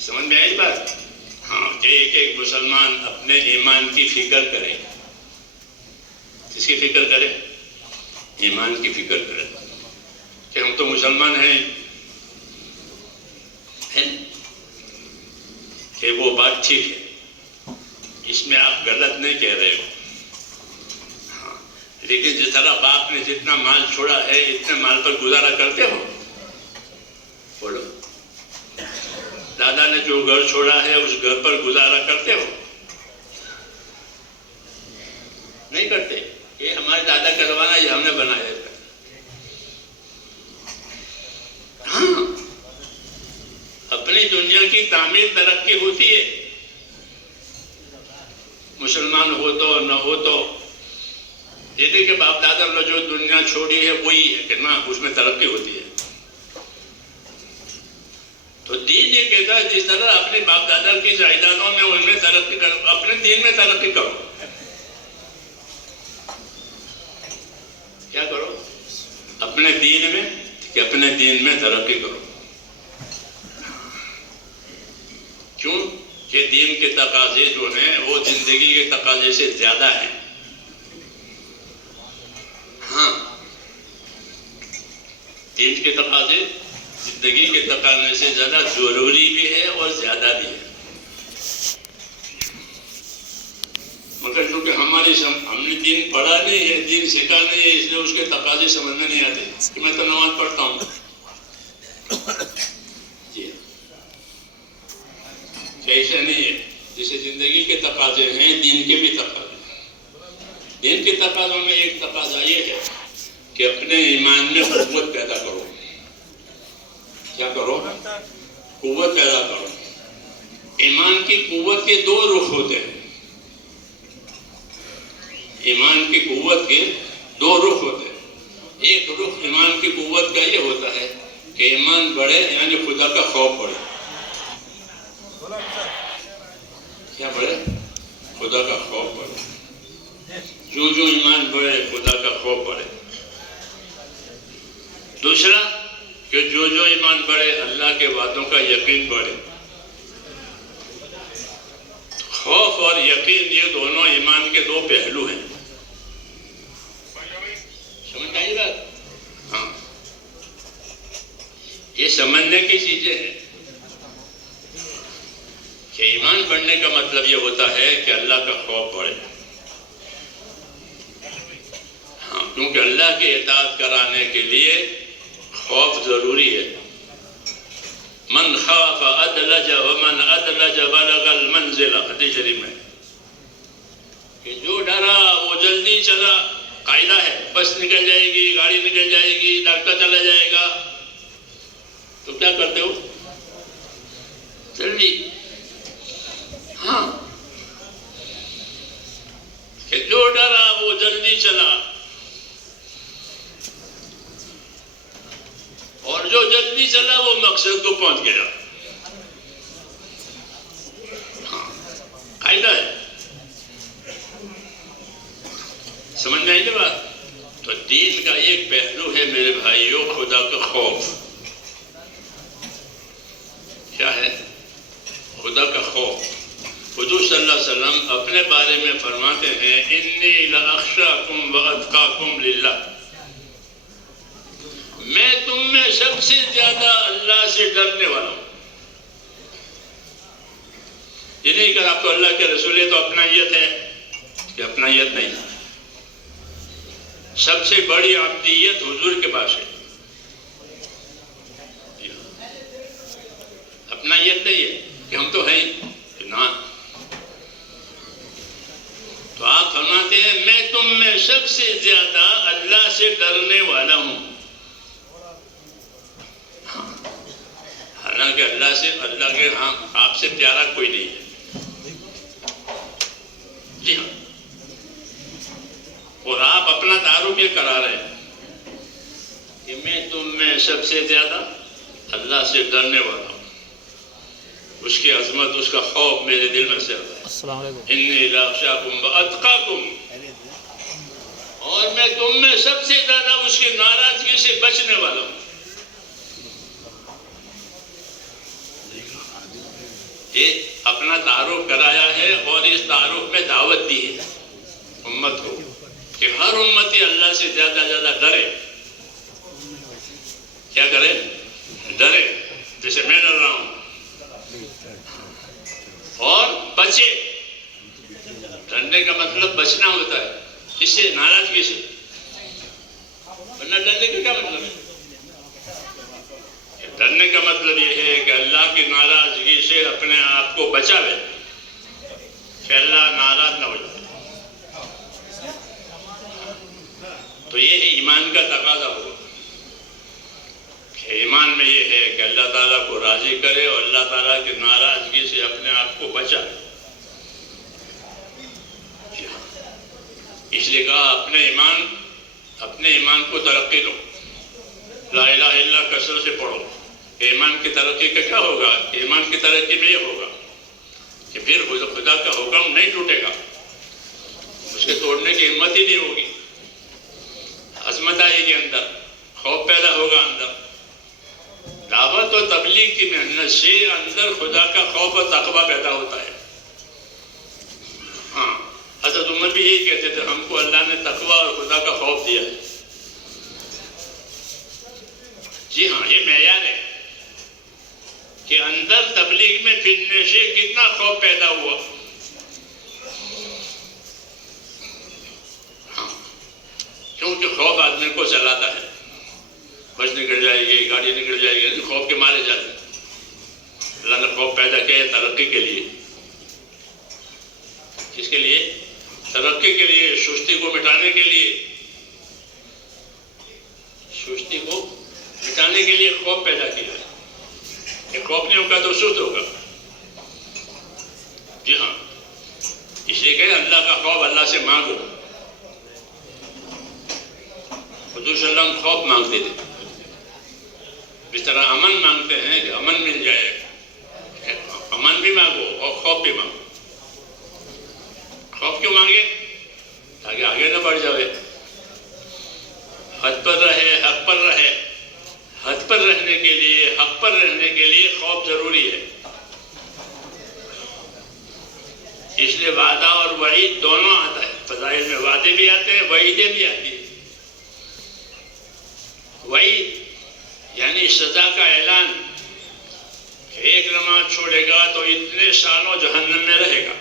سمجھ میں آئی بات؟ ہاں، کہ ایک ایک مسلمان اپنے ایمان کی فکر کرے. کس کی فکر کرے؟ ایمان کی فکر کرے کہ ہم تو مسلمان ہیں. کہ وہ بات ٹھیک ہے، اس میں آپ غلط نہیں کہہ رہے ہو. ہاں، لیکن جس طرح باپ نے جتنا مال چھوڑا ہے اتنے مال پر گزارا کرتے ہو؟ بولو. دادا نے جو گھر چھوڑا ہے اس گھر پر گزارا کرتے ہو؟ نہیں کرتے. یہ ہمارے دادا کا زمانہ، یہ ہم نے بنایا ہے. ہاں، اپنی دنیا کی تعمیر ترقی ہوتی ہے. مسلمان ہو تو نہ ہو تو جیسے کہ باپ دادا نے جو دنیا چھوڑی ہے وہی ہے کہ نہ اس میں ترقی ہوتی ہے. تو دین یہ کہتا ہے جس طرح اپنے باپ دادا کی جائیدادوں میں ان میں ترقی کرو، اپنے دین میں ترقی کرو. کیا کرو؟ اپنے دین میں، کہ اپنے دین میں ترقی کرو. کیوں کہ دین کے تقاضے جو ہیں وہ زندگی کے تقاضے سے زیادہ ہیں. ہاں، دین کے تقاضے زندگی کے تقاضے سے زیادہ ضروری بھی ہے اور زیادہ بھی ہے. مگر چونکہ ہم نے دین پڑھا نہیں ہے، دین سیکھا نہیں ہے، اس لیے اس کے تقاضے سمجھ میں نہیں آتے. کہ میں تو نماز پڑھتا ہوں. جی ایسا نہیں ہے. جیسے زندگی کے تقاضے ہیں، دین کے بھی تقاضے ہیں. دین کے تقاضوں میں ایک تقاضا یہ ہے کہ اپنے ایمان میں قوت پیدا کرو. کیا کرو؟ قوت پیدا کرو. ایمان کی قوت کے دو رخ ہوتے ہیں. ایمان کی قوت کے دو رخ ہوتے ہیں. ایک رخ ایمان کی قوت کا یہ ہوتا ہے کہ ایمان بڑھے، یعنی خدا کا خوف بڑھے. کیا بڑھے؟ خدا کا خوف بڑھے. جو ایمان بڑھے خدا کا خوف بڑھے. دوسرا کہ جو ایمان بڑھے اللہ کے وعدوں کا یقین بڑھے. خوف اور یقین یہ دونوں ایمان کے دو پہلو ہیں. سمجھ آئی بات؟ ہاں، یہ سمجھنے کی چیزیں ہیں کہ ایمان بڑھنے کا مطلب یہ ہوتا ہے کہ اللہ کا خوف بڑھے. ہاں، کیونکہ اللہ کی اطاعت کرانے کے لیے خوف ضروری ہے. من خاف ادلج ومن ادلج بلغ المنزل، حدیث شریف میں کہ جو ڈرا وہ جلدی چلا. قاعدہ ہے، بس نکل جائے گی، گاڑی نکل جائے گی، ڈاکٹر چلا جائے گا، تو کیا کرتے ہو؟ جلدی. ہاں، کہ جو ڈرا وہ جلدی چلا، اور جو جلدی چلا وہ مقصد کو پہنچ گیا. ہاں، قاعدہ ہے. سمجھ میں آئی نا بات؟ تو دین کا ایک پہلو ہے میرے بھائیوں، خدا کا خوف. کیا ہے؟ خدا کا خوف. حضور صلی اللہ علیہ وسلم اپنے بارے میں فرماتے ہیں انی لاخشاکم واتقاکم للہ، میں تم میں سب سے زیادہ اللہ سے ڈرنے والا ہوں. یہ نہیں کہ آپ تو اللہ کے رسول ہے تو اپنائیت ہے، کہ اپنائیت نہیں. سب سے بڑی عبدیت حضور کے پاس ہے. اپنائیت نہیں ہے کہ ہم تو ہیں نا. تو آپ فرماتے ہیں میں تم میں سب سے زیادہ اللہ سے ڈرنے والا ہوں. حالانکہ اللہ کے ہاں آپ سے پیارا کوئی نہیں ہے. جی ہاں، اور آپ اپنا تعارف یہ کرا رہے ہیں کہ میں تم میں سب سے زیادہ اللہ سے ڈرنے والا ہوں. اس کی عظمت، اس کا خوف میرے دل میں سے آتا ہے. السلام علیکم. انی لاخشاکم واتقاکم، اور میں تم میں سب سے زیادہ اس کی ناراضگی سے بچنے والا ہوں. یہ اپنا تعارف کرایا ہے اور اس تعارف میں دعوت دی ہے امت کو کہ ہر امتی اللہ سے زیادہ ڈرے. کیا کرے؟ ڈرے، جیسے میں ڈر رہا ہوں، اور بچے. ڈرنے کا مطلب بچنا ہوتا ہے، اس سے ناراضگی سے. ورنہ ڈرنے کا کیا مطلب ہے؟ ڈرنے کا مطلب یہ ہے کہ اللہ کی ناراضگی سے اپنے آپ کو بچاوے، کہ اللہ ناراض نہ ہو جائے. تو یہ ایمان کا تقاضا ہوگا کہ ایمان میں یہ ہے کہ اللہ تعالیٰ کو راضی کرے اور اللہ تعالیٰ کی ناراضگی سے اپنے آپ کو بچائے. اس لیے کہا اپنے ایمان کو ترقی دو، لا الہ الا اللہ کثرت سے پڑھو۔ ایمان کی ترقی کا کیا ہوگا؟ ایمان کی ترقی میں یہ ہوگا کہ پھر خدا کا حکم نہیں ٹوٹے گا، اس کے توڑنے کی ہمت ہی نہیں ہوگی، عظمت آئے گی اندر، خوف پیدا ہوگا اندر۔ دعوت و تبلیغ کی محنت سے اندر خدا کا خوف و تقویٰ پیدا ہوتا ہے۔ ہاں، حضرت عمر بھی یہی کہتے تھے، ہم کو اللہ نے تقویٰ اور خدا کا خوف دیا ہے۔ جی ہاں، یہ معیار ہے کہ اندر تبلیغ میں پھرنے سے کتنا خوف پیدا ہوا۔ ہاں، کیونکہ خوف آدمی کو چلاتا ہے، بس نکل جائے گی، گاڑی نکل جائے گی، خوف کے مارے جاتے ہیں۔ اللہ نے خوف پیدا کیا ہے ترقی کے لیے۔ کس کے لیے؟ ترقی کے لیے، سستی کو مٹانے کے لیے۔ سستی کو مٹانے کے لیے خوف پیدا کیا ہے۔ کہ خوف نہیں ہوگا تو سست ہوگا۔ جی ہاں، اس لیے کہ اللہ کا خوف اللہ سے مانگو۔ حضور صلی اللہ علیہ وسلم خوف مانگتے تھے، اس طرح امن مانگتے ہیں کہ امن مل جائے۔ امن بھی مانگو اور خوف بھی مانگو۔ خوف کیوں مانگے؟ تاکہ آگے نہ بڑھ جائے، حد پر رہے، حق پر رہے۔ حد پر رہنے کے لیے، حق پر رہنے کے لیے خوف ضروری ہے۔ اس لیے وعدہ اور وعید دونوں آتا ہے۔ فضائل میں وعدے بھی آتے ہیں، وعیدیں بھی آتی ہیں۔ وعید یعنی سزا کا اعلان، ایک نماز چھوڑے گا تو اتنے سالوں جہنم میں رہے گا۔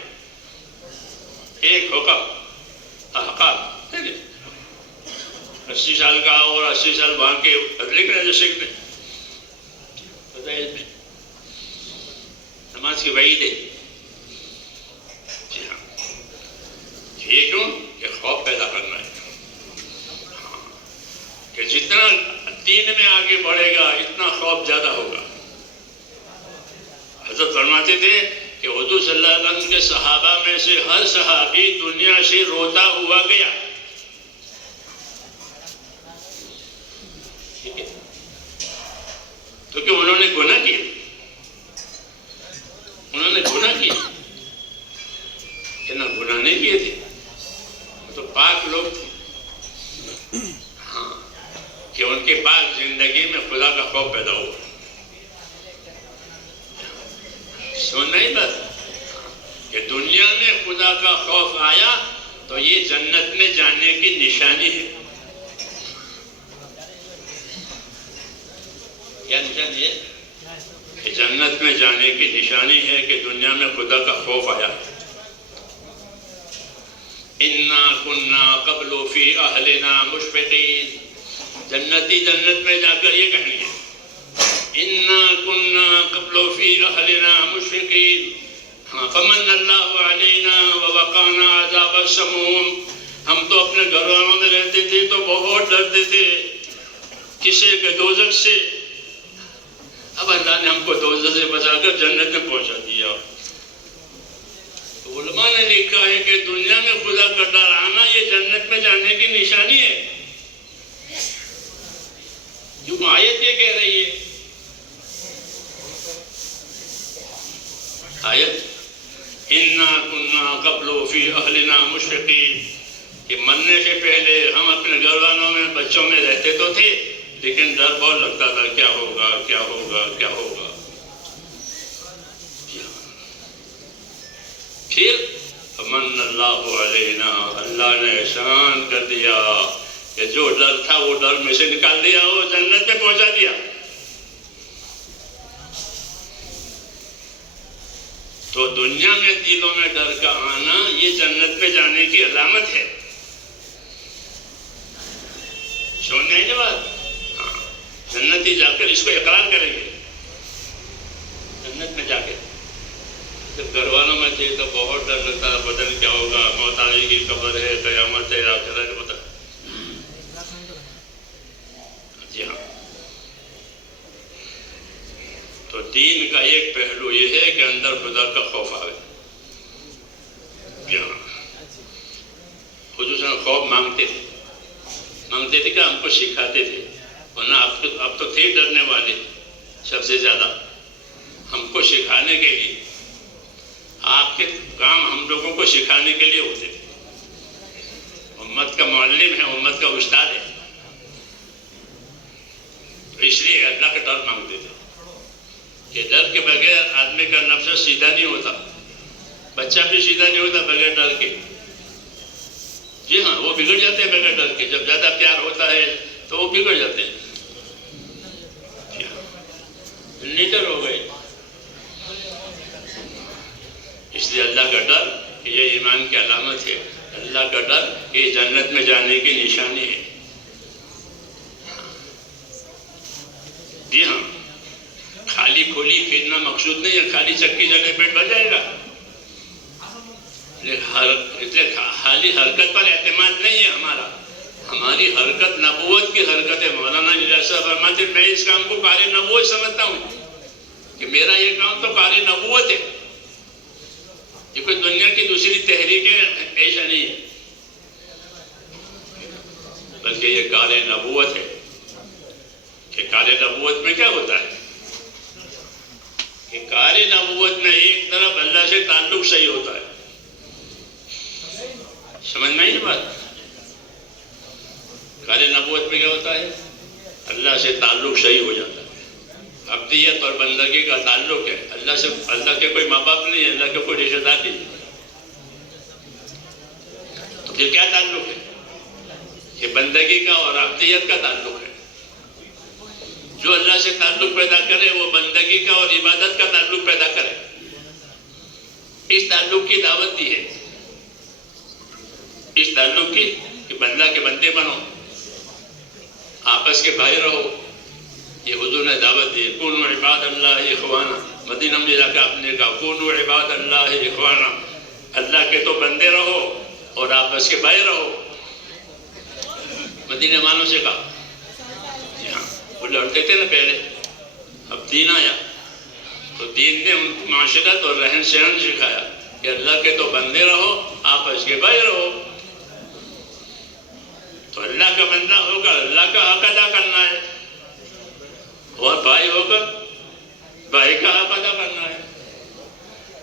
ایک حکم، احکام 80 سال کا اور 80 سال وہاں کے لکھ رہے جیسے کہ فضائل میں نماز کی وعید ہے۔ جی ہاں، یہ کیوں؟ کہ خوف پیدا کرنا ہے، کہ جتنا دین میں آگے بڑھے گا اتنا خوف زیادہ ہوگا۔ حضرت فرماتے تھے کہ حضور صلی اللہ علیہ وسلم کے صحابہ میں سے ہر صحابی دنیا سے روتا ہوا گیا۔ کیونکہ انہوں نے گناہ کیا، انہوں نے گناہ کیا کہ نہ گناہ نہیں کیے تھے، تو پاک لوگ تھے۔ ہاں، کہ ان کے پاک زندگی میں خدا کا خوف پیدا ہوا۔ سننا ہی بات کہ دنیا میں خدا کا خوف آیا تو یہ جنت میں جانے کی نشانی ہے۔ کیا نشانی ہے؟ کہ جنت میں جانے کی نشانی ہے کہ دنیا میں خدا کا خوف آیا۔ اِنَّا كُنَّا قَبْلُ فِي أَهْلِنَا مُشْفِقِينَ، جنتی جنت میں جا کر یہ کہیں گے، اِنَّا كُنَّا قَبْلُ فِي أَهْلِنَا مُشْفِقِينَ فَمَنَّ اللَّهُ عَلَيْنَا وَوَقَانَا عَذَابَ السَّمُومِ، ہم تو اپنے گھر والوں میں رہتے تھے تو بہت ڈرتے تھے کسے کہ دوزخ سے، اب اللہ نے ہم کو دوزخ سے بچا کر جنت میں پہنچا دیا۔ تو علماء نے لکھا ہے کہ دنیا میں خدا کا ڈر آنا یہ جنت میں جانے کی نشانی ہے۔ کیوں آیت یہ کہہ رہی ہے؟ آیت اِنَّا كُنَّا قَبْلُ فِي أَهْلِنَا مُشْفِقِينَ، کہ مرنے سے پہلے ہم اپنے گھر والوں میں، بچوں میں رہتے تو تھے لیکن ڈر بہت لگتا تھا، کیا ہوگا کیا ہوگا کیا ہوگا۔ پھر فمن اللہ علینا، اللہ نے احسان کر دیا کہ جو ڈر تھا وہ ڈر میں سے نکال دیا، وہ جنت میں پہنچا دیا۔ تو دنیا میں دلوں میں ڈر کا آنا یہ جنت میں جانے کی علامت ہے۔ سننے کی بات، جنتی جا کر اس کو اقرار کریں گے جنت میں جا کے۔ جب گھر والوں میں تھے تو بہت ڈر لگتا ہے، بدن کیا ہوگا، موت آئے گی، قبر ہے، قیامت ہے، آخرت ہے، بتا۔ جی ہاں، تو دین کا ایک پہلو یہ ہے کہ اندر خدا کا خوف آئے۔ جی ہاں، حضور صلی وسلم خوف مانگتے تھے کہ ہم کو سکھاتے تھے، ورنہ اب تو تھے ڈرنے والے سب سے زیادہ، ہم کو سکھانے کے لیے، آپ کے کام ہم لوگوں کو سکھانے کے لیے ہوتے تھے، امت کا معلم ہے، امت کا استاد ہے، اس لیے اللہ کا ڈر مانگتے تھے کہ ڈر کے بغیر آدمی کا نفس سیدھا نہیں ہوتا، بچہ بھی سیدھا نہیں ہوتا بغیر ڈر کے، جی ہاں وہ بگڑ جاتے ہیں بغیر ڈر کے، جب زیادہ پیار ہوتا ہے تو وہ بگڑ جاتے ہیں، لیڈر ہو گئے، اس لیے اللہ کا ڈر کہ یہ ایمان کی علامت ہے، اللہ کا ڈر یہ جنت میں جانے کی نشانی ہے، جی ہاں خالی کھولی پھرنا مقصود نہیں ہے، خالی چکی چلے پیٹ بھر جائے گا، خالی حرکت پر اعتماد نہیں ہے ہمارا، ہماری حرکت نبوت کی حرکت ہے، مولانا جیسا فرماتے میں اس کام کو کار نبوت سمجھتا ہوں کہ میرا یہ کام تو کار نبوت ہے، یہ کوئی دنیا کی دوسری تحریکیں ایسا نہیں ہے، بلکہ یہ کار نبوت ہے، کہ کار نبوت میں کیا ہوتا ہے کہ کار نبوت میں ایک طرف اللہ سے تعلق صحیح ہوتا ہے، سمجھ میں نہیں بات، کار نبوت میں کیا ہوتا ہے اللہ سے تعلق صحیح ہو جاتا ہے، عبدیت اور بندگی کا تعلق ہے اللہ سے، اللہ کے کوئی ماں باپ نہیں ہے، اللہ کے کوئی رشتہ دار نہیں، تو پھر کیا تعلق ہے کہ بندگی کا اور عبدیت کا تعلق ہے، جو اللہ سے تعلق پیدا کرے وہ بندگی کا اور عبادت کا تعلق پیدا کرے، اس تعلق کی دعوت دی ہے، اس تعلق کی کہ بندہ کے بندے بنو، آپس کے بھائی رہو، یہ حضور نے دعوت دی، کونوا عباد اللہ اخوانا، مدینہ میں جا کے آپ نے کہا کونوا عباد اللہ اخوانا، اللہ کے تو بندے رہو اور آپس کے بھائی رہو، مدینہ والوں سے کہا، وہ لڑتے تھے نا پہلے، اب دین آیا تو دین نے ان کو معاشرت اور رہن سہن سکھایا کہ اللہ کے تو بندے رہو آپس کے بھائی رہو، تو اللہ کا بندہ ہو کر اللہ کا حق ادا کرنا ہے اور بھائی ہو کر بھائی کا حق ادا کرنا ہے،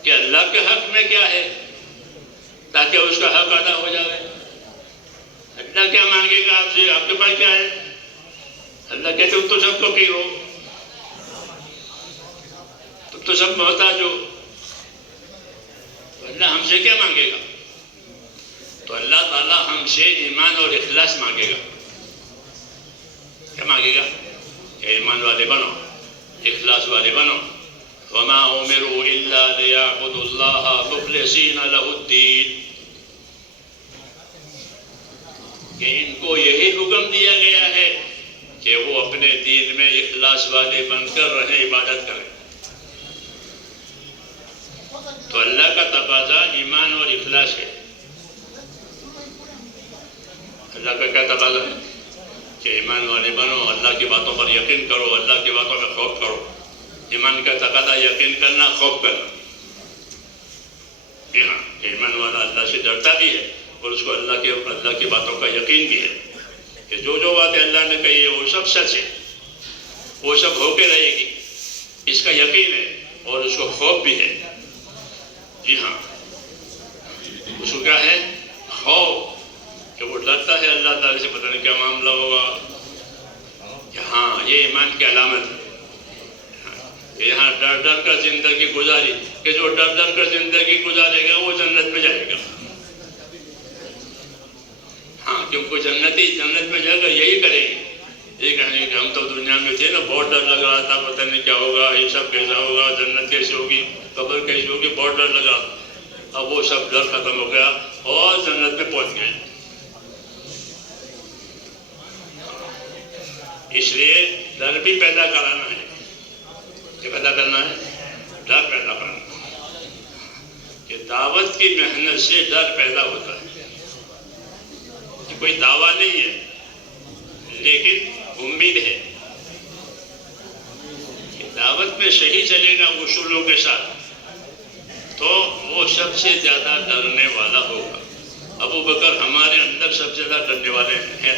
کہ اللہ کے حق میں کیا ہے تاکہ اس کا حق ادا ہو جائے، اللہ کیا مانگے گا آپ سے، آپ کے پاس کیا ہے، اللہ کہتے تم تو سب کو کی ہو، تم تو سب محتاج ہو، اللہ ہم سے کیا مانگے گا، تو اللہ تعالیٰ ہم سے ایمان اور اخلاص مانگے گا، کیا مانگے گا کہ ایمان والے بنو، اخلاص والے بنو، وَمَا أُمِرُوا إِلَّا لِيَعْبُدُوا اللَّهَ مُخْلِصِينَ لَهُ الدِّينَ، کہ ان کو یہی حکم دیا گیا ہے کہ وہ اپنے دین میں اخلاص والے بن کر رہیں، عبادت کریں، تو اللہ کا تقاضا ایمان اور اخلاص ہے، اللہ کا کیا تقاضا ہے کہ ایمان والے بنو، اللہ کی باتوں پر یقین کرو، اللہ کی باتوں میں خوف کرو، ایمان کا تقاضا یقین کرنا، خوف کرنا، جی ہاں ایمان والا اللہ سے ڈرتا بھی ہے اور اس کو اللہ کی باتوں کا یقین بھی ہے کہ جو باتیں اللہ نے کہی ہے وہ سب سچ ہے، وہ سب ہو کے رہے گی، اس کا یقین ہے اور اس کو خوف بھی ہے، جی ہاں اس کو کیا ہے خوف، کہ وہ ڈرتا ہے اللہ تعالی سے، پتہ نہیں کیا معاملہ ہوگا، کہ ہاں یہ ایمان کی علامت ہے، یہاں ڈر ڈر کر زندگی گزاری، کہ جو ڈر ڈر کر زندگی گزارے گا وہ جنت میں جائے گا، ہاں کیونکہ جنت میں جائے گا یہی کرے گی، یہ کہیں گے کہ ہم تو دنیا میں تھے نا بہت ڈر لگ رہا تھا، پتہ نہیں کیا ہوگا، یہ سب کیسا ہوگا، جنت کیسے ہوگی، قبر کیسی ہوگی، بہت ڈر لگا، اب وہ سب ڈر ختم ہو گیا اور جنت میں پہنچ گئے، اس لیے ڈر بھی پیدا کرانا ہے، کیا پیدا کرنا ہے، ڈر پیدا کرنا، کہ دعوت کی محنت سے ڈر پیدا ہوتا ہے، کہ کوئی دعویٰ نہیں ہے لیکن امید ہے کہ دعوت میں صحیح چلے گا اصولوں کے ساتھ تو وہ سب سے زیادہ ڈرنے والا ہوگا، ابو بکر ہمارے اندر سب سے زیادہ ڈرنے والے ہیں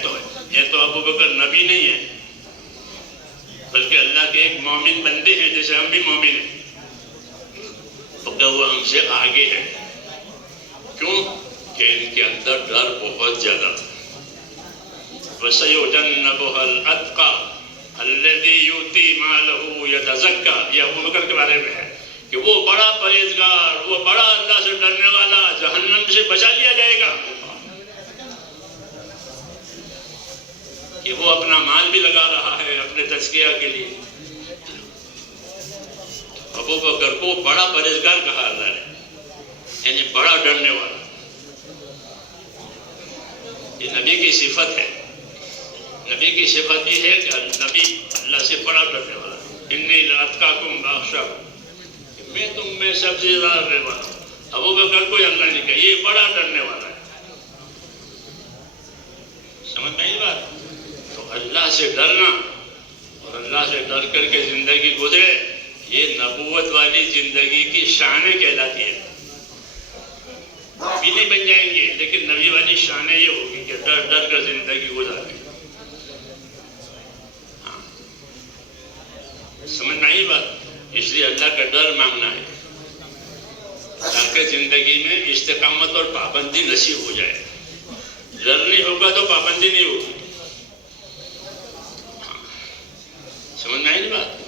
تو ابو بکر نبی نہیں ہیں بلکہ اللہ کے ایک مومن بندے ہیں جیسے ہم بھی مومن ہیں، مگر وہ ہم سے آگے ہے۔ کیوں کہ ان کے اندر ڈر بہت زیادہ تھا۔ وَسَيُجَنَّبُهَا الْأَتْقَى الَّذِي يُؤْتِي مَالَهُ يَتَزَكَّى، یہ ابو بکر کے بارے میں ہے کہ وہ بڑا پرہیزگار، وہ بڑا اللہ سے ڈرنے والا جہنم سے بچا لیا جائے گا، کہ وہ اپنا مال بھی لگا رہا ہے اپنے تزکیہ کے لیے۔ ابو بکر کو بڑا پرہیزگار کہا اللہ نے، یعنی بڑا ڈرنے والا۔ یہ نبی کی صفت ہے، نبی کی صفت یہ ہے کہ نبی اللہ سے بڑا ڈرنے والا۔ انی لاتقاکم واخشاکم، میں تم میں سب سے زیادہ ڈرنے والا ہوں۔ ابو بکر کو اللہ نے کہا یہ بڑا ڈرنے والا ہے۔ سمجھ میں آئی بات؟ تو اللہ سے ڈرنا اور اللہ سے ڈر کر کے زندگی گزرے، یہ نبوت والی زندگی کی شان کہلاتی ہے۔ نبی نہیں بن جائیں گے لیکن نبی والی شان یہ ہوگی کہ ڈر ڈر کر زندگی گزارے۔ سمجھ میں آئی بات؟ اس لیے اللہ کا ڈر مانگنا ہے تاکہ زندگی میں استقامت اور پابندی نصیب ہو جائے۔ ڈر نہیں ہوگا تو پابندی نہیں ہوگی۔ سمجھ میں آئی بات؟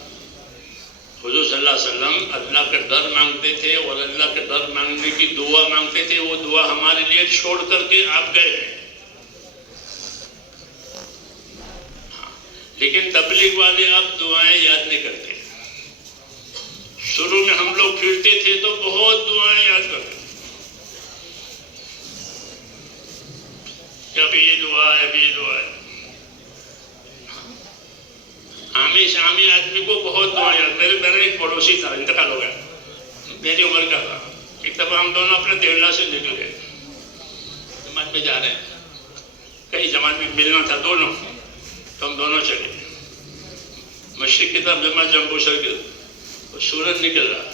حضور صلی اللہ علیہ وسلم اللہ کا ڈر مانگتے تھے اور اللہ کا ڈر مانگنے کی دعا مانگتے تھے، وہ دعا ہمارے لیے چھوڑ کر کے آپ گئے ہیں۔ لیکن تبلیغ والے اب دعائیں یاد نہیں کرتے۔ شروع میں ہم لوگ پھرتے تھے تو بہت دعائیں یاد کرتے، اب یہ دعا ہے، اب یہ دعا ہے۔ عامی شامی آدمی کو بہت دعائیں یاد۔ میرا ایک پڑوسی تھا، انتقال ہو گیا، میری عمر کا تھا۔ ایک دفعہ ہم دونوں اپنے دیولا سے نکل گئے، جماعت میں جا رہے ہیں، کہیں جماعت میں ملنا تھا دونوں، تو ہم دونوں چلے مشرق کی طرف جماعت جمبو سر کی طرف۔ سورج نکل رہا،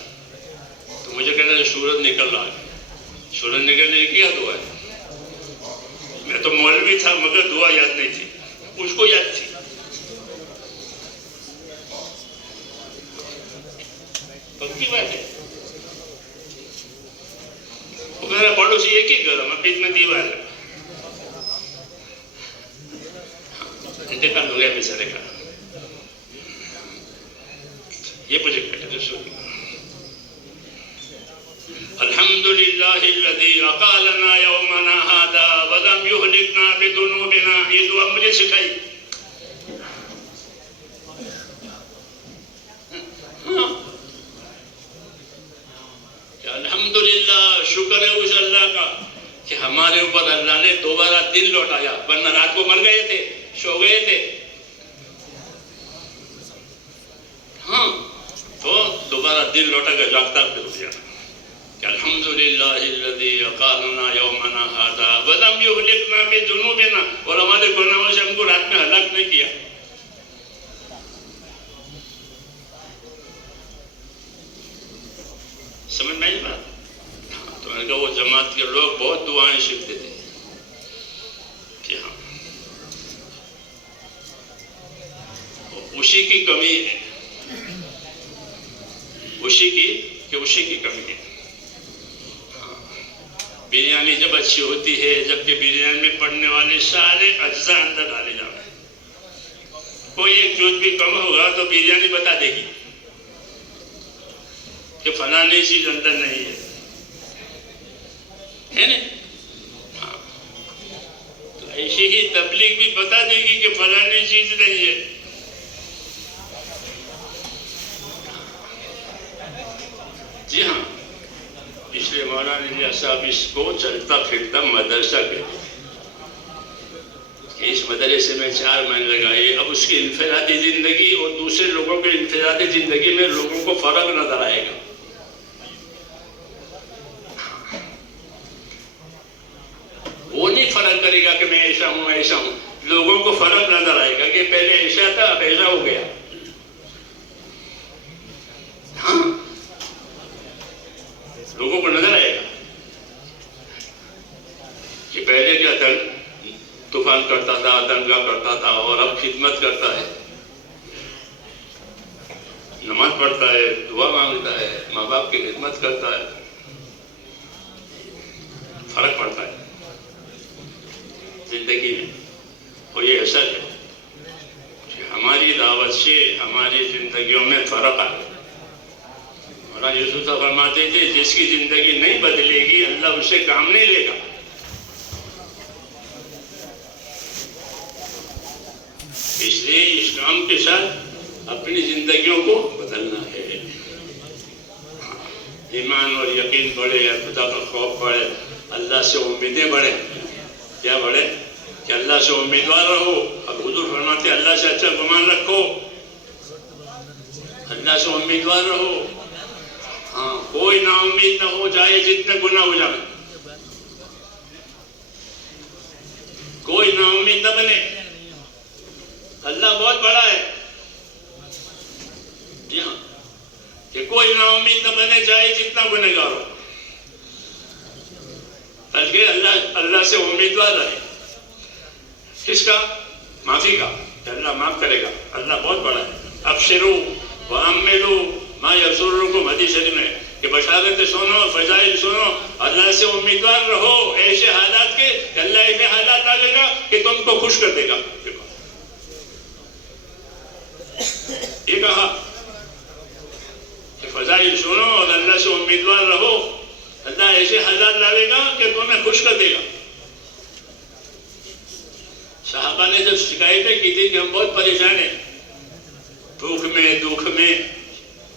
تو مجھے کہنا ہے سورج نکل رہا ہے۔ سورج نکلنے کی کیا دعا ہے؟ میں تو مولوی تھا مگر دعا یاد نہیں تھی، اس کو یاد تھی۔ پکی بات ہے، وہ میرا پڑوسی ایک ہی گھر ہے، بیچ میں دیوار ہے۔ انتقال ہو گیا بیچارے کا، یہ مجھے کہتے الحمدللہ الذی اقالنا یومنا ھذا ولم یہلکنا بذنوبنا، یہ دعا مجھے سکھائی۔ الحمدللہ، شکر ہے اس اللہ کا کہ ہمارے اوپر اللہ نے دوبارہ دن لوٹایا، ورنہ رات کو مر گئے تھے، سو گئے تھے۔ ہاں تو دوبارہ دن لوٹا کر جاگتا پھر ہو گیا کہ الحمدللہ الذی اقامنا یومنا ھذا ولم یہلکنا بذنوبنا، اور ہمارے گناہوں سے ہم کو رات میں ہلاک نہیں کیا۔ سمجھ میں آئی بات؟ تو میں نے کہا وہ جماعت کے لوگ بہت دعائیں سیکھتے تھے کہ ہاں اسی کی کمی ہے، اسی کی کمی ہے۔ بریانی جب اچھی ہوتی ہے، جبکہ بریانی میں پڑنے والے سارے اجزاء اندر ڈالے جاتے ہیں، کوئی ایک جز بھی کم ہوگا تو بریانی بتا دے گی کہ فلانی چیز اندر نہیں ہے نا؟ ہاں، تو ایسی ہی تبلیغ بھی بتا دے گی کہ فلانی چیز نہیں ہے۔ جی ہاں، اس لیے مولانا الیاس صاحب اس کو چلتا پھرتا مدرسہ کہتے ہیں۔ اس مدرسے میں 4 مہینے لگائے، اب اس کی انفرادی زندگی اور دوسرے لوگوں کی انفرادی زندگی میں لوگوں کو فرق نظر آئے گا۔ وہ نہیں فرق کرے گا کہ میں ایسا ہوں ایسا ہوں، لوگوں کو فرق نظر آئے گا کہ پہلے ایسا تھا اب ایسا ہو گیا۔ ہاں، لوگوں کو نظر آئے گا کہ طوفان کرتا تھا، دنگا کرتا تھا، اور اب خدمت کرتا ہے، نماز پڑھتا ہے، دعا مانگتا ہے، ماں باپ کی خدمت کرتا ہے. فرق پڑتا ہے زندگی میں. اور یہ اصل ہے کہ ہماری دعوت سے ہماری زندگیوں میں فرق آئے. مولانا یوسف صاحب فرماتے تھے جس کی زندگی نہیں بدلے گی اللہ اسے کام نہیں لے گا. اس لیے اس کام کے ساتھ اپنی زندگیوں کو بدلنا ہے. ایمان اور یقین بڑھے، خدا کا خوف بڑھے، اللہ سے امیدیں بڑھیں. کیا بڑھے؟ کہ اللہ سے امیدوار رہو. اب حضور فرماتے ہیں اللہ سے اچھا گمان رکھو، اللہ سے امیدوار رہو. ہاں، کوئی نا امید نہ ہو جائے جتنے گناہ ہو جائیں، کوئی نا امید نہ بنے. اللہ بہت بڑا ہے. جی ہاں، کہ کوئی نا امید نہ بنے چاہے جتنا گنہگار ہو، بلکہ اللہ سے امیدوار رہے. کس کا؟ معافی کا، کہ اللہ معاف کرے گا. اللہ بہت بڑا ہے. ابشروا واملوا ما یسرکم، حدیث شریف میں کہ بشارت سنو، فضائل سنو، اللہ سے امیدوار رہو ایسے حالات کے کہ اللہ ایسے حالات ڈالے گا کہ تم کو خوش کر دے گا. یہ کہا کہ فضائل سنو اور اللہ سے امیدوار رہو، اللہ ایسے حالات لاوے گا کہ تمہیں خوش کر دے گا. صحابہ نے جب شکایتیں کی تھی کہ ہم بہت پریشان ہیں دکھ میں،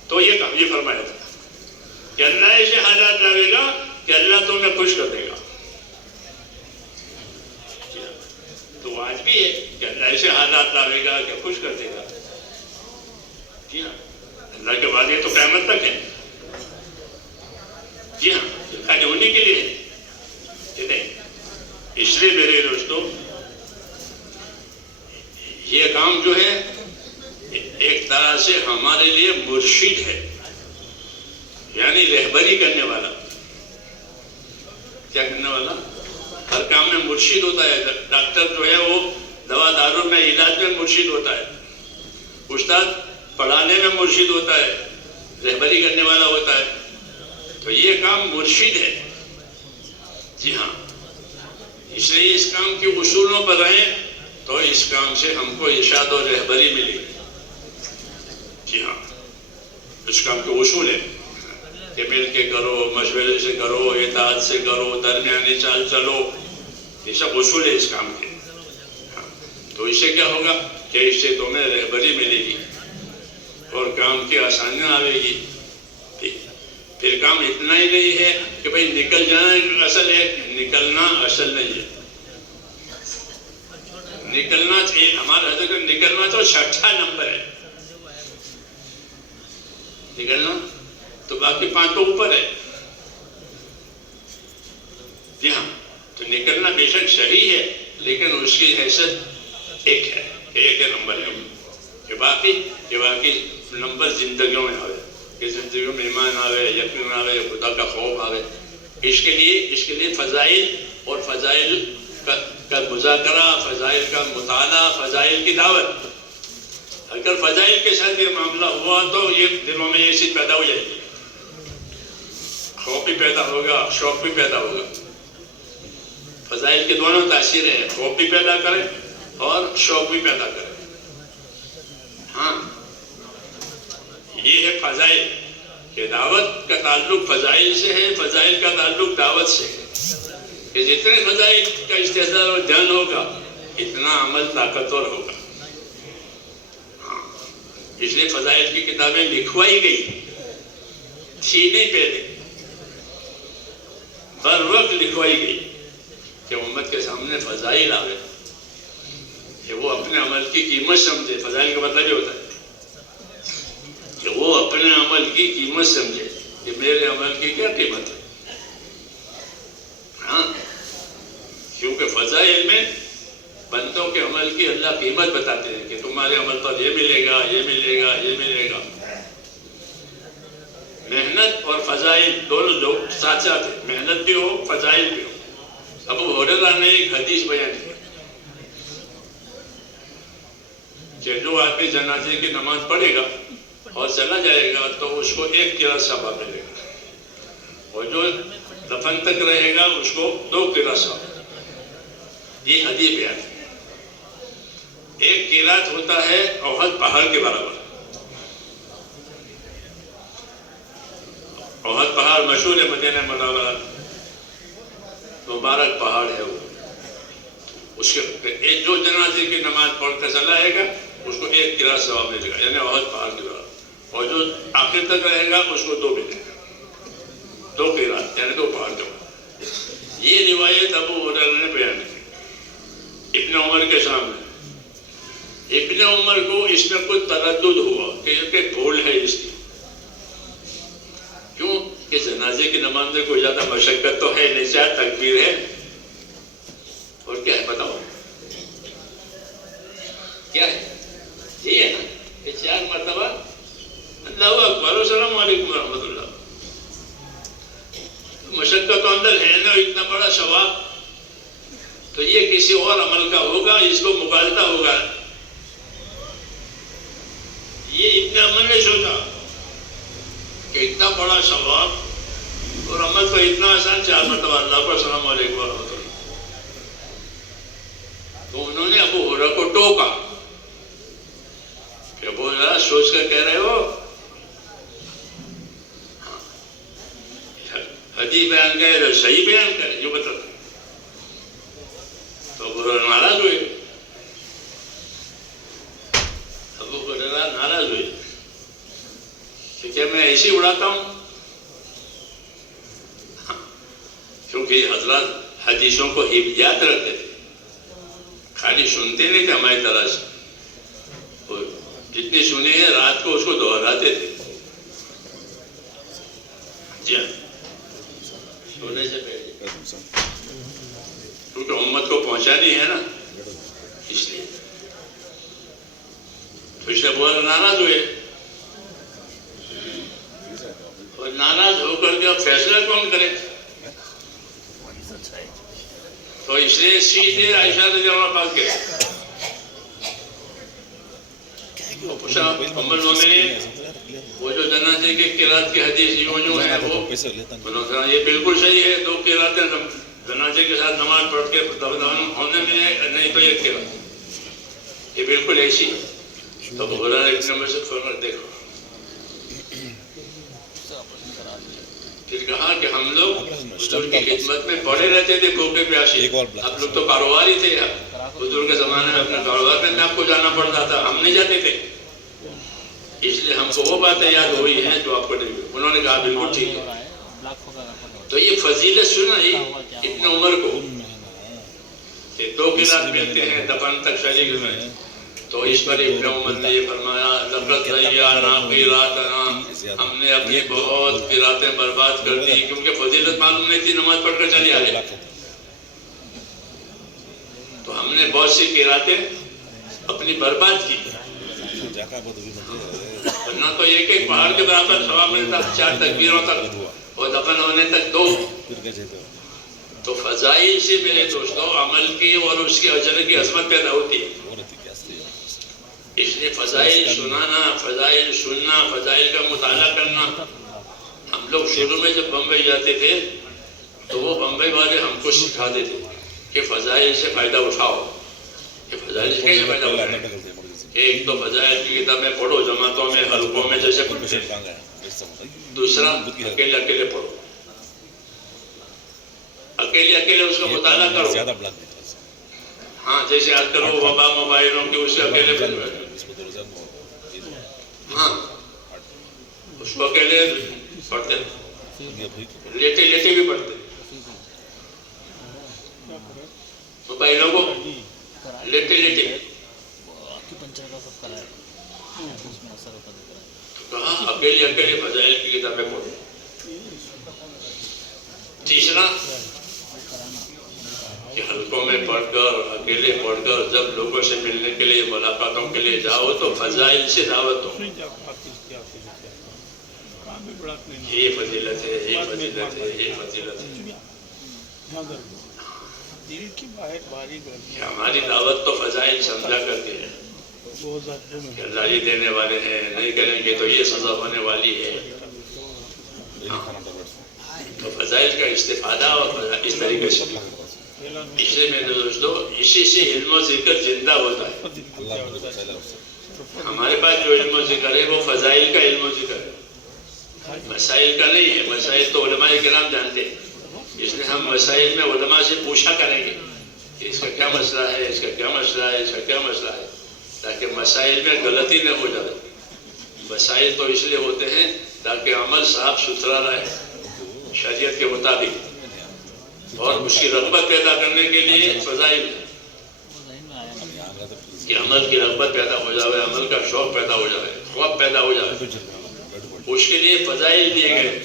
تو یہ کہا، یہ فرمایا تھا کہ اللہ ایسے حالات لاوے گا کہ اللہ تمہیں خوش کر دے گا. تو آج بھی ہے کہ اللہ ایسے حالات لاوے گا کہ خوش کر دے گا. جی ہاں، اللہ کے وعدے تو قیامت تک ہے. جی ہاں، خالی ہونے کے لیے ہے. اس لیے میرے دوستوں، یہ کام جو ہے ایک طرح سے ہمارے لیے مرشد ہے، یعنی رہبری کرنے والا. کیا کرنے والا؟ ہر کام میں مرشد ہوتا ہے. ڈاکٹر جو ہے وہ دوا دارو میں، علاج میں مرشد ہوتا ہے. استاد پڑھانے میں مرشد ہوتا ہے، رہبری کرنے والا ہوتا ہے. تو یہ کام مرشد ہے. جی ہاں، اس لیے اس کام کے اصولوں پر رہیں تو اس کام سے ہم کو ارشاد و رہبری ملی. جی ہاں، اس کام کے اصول ہیں کہ مل کے کرو، مشورے سے کرو، اطاعت سے کرو، درمیانی چال چلو. یہ سب اصول ہے اس کام کے. تو اس سے کیا ہوگا کہ اس سے تمہیں رہبری ملے گی اور کام کی آسانیاں آئے گی. پھر کام اتنا ہی نہیں ہے کہ بھئی نکل جانا اصل ہے، نکلنا اصل نہیں ہے. نکلنا چاہیے، ہمارا حضرت نکلنا تو 6 نمبر ہے. نکلنا تو باقی 5 تو اوپر ہے. جی ہاں، تو نکلنا بے شک صحیح ہے، لیکن اس کی حیثیت ایک ہے، ایک نمبر ہے. کہ باقی نمبر زندگیوں میں آوے، کہ زندگیوں میں ایمان آوے، یقین آوے، خدا کا خوف آوے. اس کے لیے فضائل اور فضائل کا مذاکرہ، فضائل کا مطالعہ، فضائل کی دعوت. اگر فضائل کے ساتھ یہ معاملہ ہوا تو یہ دلوں میں یہ چیز پیدا ہو جائے گی، خوف بھی پیدا ہوگا، شوق بھی پیدا ہوگا. فضائل کے دونوں تاثیر ہیں، خوف بھی پیدا کریں اور شوق بھی پیدا کریں. ہاں، یہ ہے فضائل کہ دعوت کا تعلق فضائل سے ہے، فضائل کا تعلق دعوت سے ہے. کہ جتنے فضائل کا استحضار اور دھیان ہوگا اتنا عمل طاقتور ہوگا. ہاں، اس لیے فضائل کی کتابیں لکھوائی گئی تھی نہیں پہلے، بر وقت لکھوائی گئی کہ امت کے سامنے فضائل آوے، کہ وہ اپنے عمل کی قیمت سمجھے. فضائل کا مطلب یہ ہوتا ہے کہ وہ اپنے عمل کی قیمت سمجھے کہ میرے عمل کی کیا قیمت ہے. ہاں، کیونکہ فضائل میں بندوں کے عمل کی اللہ قیمت بتاتے ہیں کہ تمہارے عمل پر یہ ملے گا، یہ ملے گا، یہ ملے گا. محنت اور فضائل دونوں لوگ ساتھ ساتھ ہیں، محنت بھی ہو، فضائل بھی ہو. ابو ہریرہ نے ایک حدیث بیان کی کہ جو آدمی جنازے کی نماز پڑھے گا اور چلا جائے گا تو اس کو 1 قرات ثواب ملے گا، اور جو دفن تک رہے گا اس کو 2 قرات ثواب۔ یہ حدیث بیان ہے۔ 1 قرات ہوتا ہے احد پہاڑ کے برابر۔ احد پہاڑ مشہور ہے مدینہ منورہ، مبارک پہاڑ ہے وہ۔ اس کے جو جنازے کی نماز پڑھ کر چلا آئے گا اس کو 1 قرات ثواب ملے گا، یعنی احد پہاڑ کے برابر، اور جو آخر تک رہے گا اس کو 2 ملے گا، 2 قرات یعنی 2 پہاڑ کے برابر۔ یہ روایت ابو ہریرہ نے بیان کی ابن عمر کے سامنے۔ ابن عمر کو اس میں کچھ تردد ہوا کہ بھول ہے اس کی، کیوں کہ جنازے کی نماز میں کوئی زیادہ مشقت تو ہے نہیں، چاہے تکبیر ہے اور کیا ہے بتاؤ، کیا ہے؟ یہی ہے نا کہ 4 مرتبہ اللہ اکبر السلام علیکم ورحمۃ اللہ، مشقت تو اندر ہے نا، اتنا بڑا ثواب تو یہ کسی اور عمل کا ہوگا، اس کو مغالطہ ہوگا۔ یہ ابن عمر نے سوچا کہ اتنا بڑا ثواب اور عمل تو اتنا آسان، 4 مرتبہ اللہ پر السلام علیکم ورحمۃ اللہ۔ تو انہوں نے ابو ہریرہ کو ٹوکا کہ ابو ہریرہ سوچ کر کہہ رہے ہو، حدیث بیان کرے تو صحیح بیان کرے، جو بتا۔ تو ابو ہریرہ ناراض ہوئے، ابو ہریرہ ناراض ہوئے کہ کیا میں ایسے ہی اڑاتا ہوں؟ کیونکہ حضرات حدیثوں کو یاد رکھتے تھے، خالی سنتے نہیں تھے ہماری طرح سے، جتنی سنی ہے رات کو اس کو دہراتے تھے۔ جی ہاں، سونے سے پہلے، کیونکہ امت کو پہنچانی ہے نا، اس لیے۔ تو اس لیے بہت ناراض ہوئے، اور ناراض ہو کر کے اب فیصلہ کون کرے؟ تو اس لیے سیدھے عائشہ رضی اللہ عنہا کے پوچھا ام المومنین، وہ جو جنازے کے قرات کی حدیث یوں ہے وہ انہوں نے کہا یہ بالکل صحیح ہے، 2 قراتیں جنازے کے ساتھ نماز پڑھ کے دفن ہونے میں، نہیں تو 1 قرات، یہ بالکل ایسی ہے۔ تو ابو ہریرہ ابن عمر سے فرمایا دیکھو، پھر کہا کہ ہم لوگ حضور کی خدمت میں پڑے رہتے تھے بھوکے پیاسے، آپ لوگ تو کاروبار ہی تھے، حضور کے زمانے میں اپنے کاروبار میں آپ کو جانا پڑتا تھا، ہم نہیں جاتے تھے، اس لیے ہم کو وہ باتیں یاد ہوئی ہیں جو آپ کو نہیں ہوئی۔ انہوں نے کہا بالکل ٹھیک ہے۔ تو یہ فضیلت سنائی ابن عمر کو کہ 2 قرات ملتے ہیں دفن تک شریک میں، تو اس پر ابن عمر نے یہ فرمایا لقد ضیعنا قراتنا، ہم نے اپنی بہت قراتیں برباد کر دی، کیونکہ فضیلت معلوم نہیں تھی، نماز پڑھ کر چلی آئے، تو ہم نے بہت سی قراتیں اپنی برباد کی، ورنہ تو ایک پہاڑ کے برابر ثواب ملتا، 4 تکبیروں تک اور دفن ہونے تک 2۔ تو فضائل سے میرے دوستوں عمل کی اور اس کے اجر کی عظمت پیدا ہوتی ہے، اس لیے فضائل سنانا، فضائل سننا، فضائل کا مطالعہ کرنا۔ ہم لوگ شروع میں جب بمبئی جاتے تھے تو وہ بمبئی والے ہم کو سکھاتے تھے کہ فضائل سے فائدہ اٹھاؤ، کہ فضائل سے کیسے فائدہ اٹھائیں؟ ایک تو فضائل کی کتابیں پڑھو جماعتوں میں، حلقوں میں جیسے پڑھتے ہیں، دوسرا اکیلے اکیلے پڑھو، اکیلے اکیلے اس کا مطالعہ کرو۔ ہاں جیسے آج کل وہ وبا موبائلوں کی اسے اکیلے ہاں اس کو اکیلے پڑھتے، لیٹے لیٹے بھی پڑھتے، موبائلوں کو لیٹے لیٹے۔ کہا اکیلے اکیلے فضائل کی کتابیں پڑھو۔ تیسرا کہ حلقوں میں پڑھ کر، اکیلے پڑھ کر جب لوگوں سے ملنے کے لیے، ملاقاتوں کے لیے جاؤ تو فضائل سے دعوت دو، یہ فضیلت ہے، یہ فضیلت ہے، یہ فضیلت ہے۔ ہماری دعوت تو فضائل سمجھا کرتے ہیں، کہ اللہ یہ دینے والے ہیں، نہیں کریں گے تو یہ سزا ہونے والی ہے. تو فضائل کا استفادہ اور اس طریقے سے اس لیے میرے دوستو اسی سے علم و ذکر زندہ ہوتا ہے. ہمارے پاس جو علم و ذکر ہے وہ فضائل کا علم و ذکر ہے، مسائل کا نہیں ہے. مسائل تو علماء کرام جانتے ہیں، اس لیے ہم مسائل میں علماء سے پوچھا کریں گے کہ اس کا کیا مسئلہ ہے، اس کا کیا مسئلہ ہے، اس کا کیا مسئلہ ہے، تاکہ مسائل میں غلطی نہ ہو جائے. مسائل تو اس لیے ہوتے ہیں تاکہ عمل صاف ستھرا رہے شریعت کے مطابق، اور اس کی رغبت پیدا کرنے کے لیے فضائل کہ عمل کی رغبت پیدا ہو جائے، عمل کا شوق پیدا ہو جائے، خواب پیدا ہو جائے، اس کے لیے فضائل دیے گئے.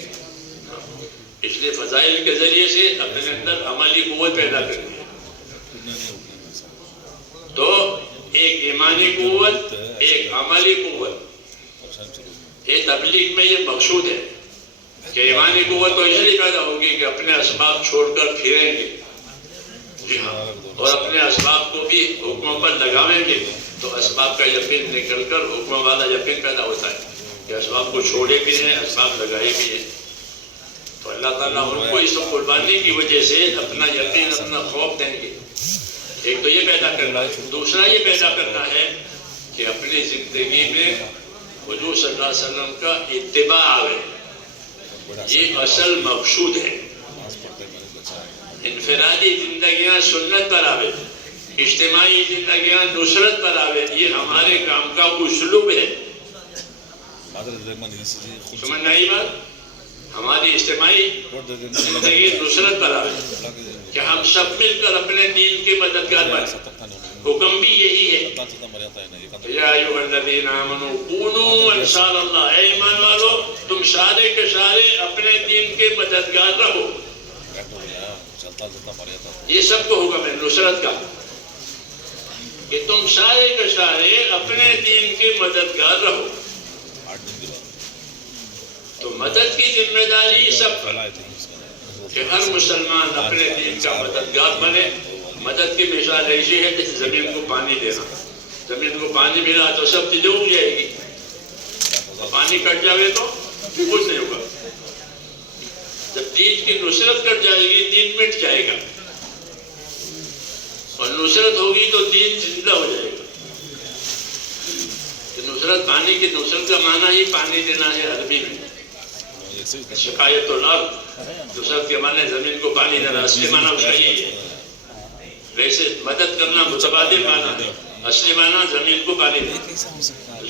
اس لیے فضائل کے ذریعے سے اپنے اندر عملی قوت پیدا کرنی ہے. تو ایک ایمانی قوت، ایک عملی قوت. یہ تبلیغ میں یہ مقصود ہے کہ ایمانی قوت تو اس لیے پیدا ہوگی کہ اپنے اسباب چھوڑ کر پھریں گے، جی ہاں، اور اپنے اسباب کو بھی حکموں پر لگاویں گے تو اسباب کا یقین نکل کر حکموں والا یقین پیدا ہوتا ہے کہ اسباب کو چھوڑے بھی ہیں، اسباب لگائے بھی ہیں. تو اللہ تعالیٰ ان کو اس قربانی کی وجہ سے اپنا یقین، اپنا خوف دیں گے. ایک تو یہ پیدا کرنا ہے. دوسرا یہ پیدا کرنا ہے کہ اپنی زندگی میں حضور صلی اللہ علیہ وسلم کا اتباع آوے. یہ اصل مقصود ہے. انفرادی زندگیاں سنت پر آوے، اجتماعی زندگیاں نصرت پر آوے. یہ ہمارے کام کا اسلوب ہے. سمجھ نہیں بات؟ ہماری اجتماعی زندگی نصرت پر آوے کہ ہم سب مل کر اپنے دین کے مددگار بنیں. حکم بھی یہی ہے، یا ایھا الذین آمنوا کونوا انصار اللہ، اے ایمان والو تم سارے کے سارے اپنے دین کے مددگار رہو. یہ سب کو حکم ہے نصرت کا کہ تم سارے کے سارے اپنے دین کے مددگار رہو. تو مدد کی ذمہ داری سب پر کہ ہر مسلمان اپنے دین کا مددگار بنے. مدد کی مثال ایسی ہے جیسے زمین کو پانی دینا. زمین کو پانی ملا تو سب چیزیں اگ جائے گی، پانی کٹ جائے تو کچھ نہیں ہوگا. جب دین کی نصرت کٹ جائے گی دین مٹ جائے گا، اور نصرت ہوگی تو دین زندہ ہو جائے گا. نصرت، پانی کی نصرت کا معنی ہی پانی دینا ہے عربی میں. شکایت الارض، نصرت کے معنی زمین کو پانی دینا، اصلی معنی اس کا یہی ہے. ویسے مدد کرنا متبادل معنی ہے، اصلی معنی زمین کو پانی دینا.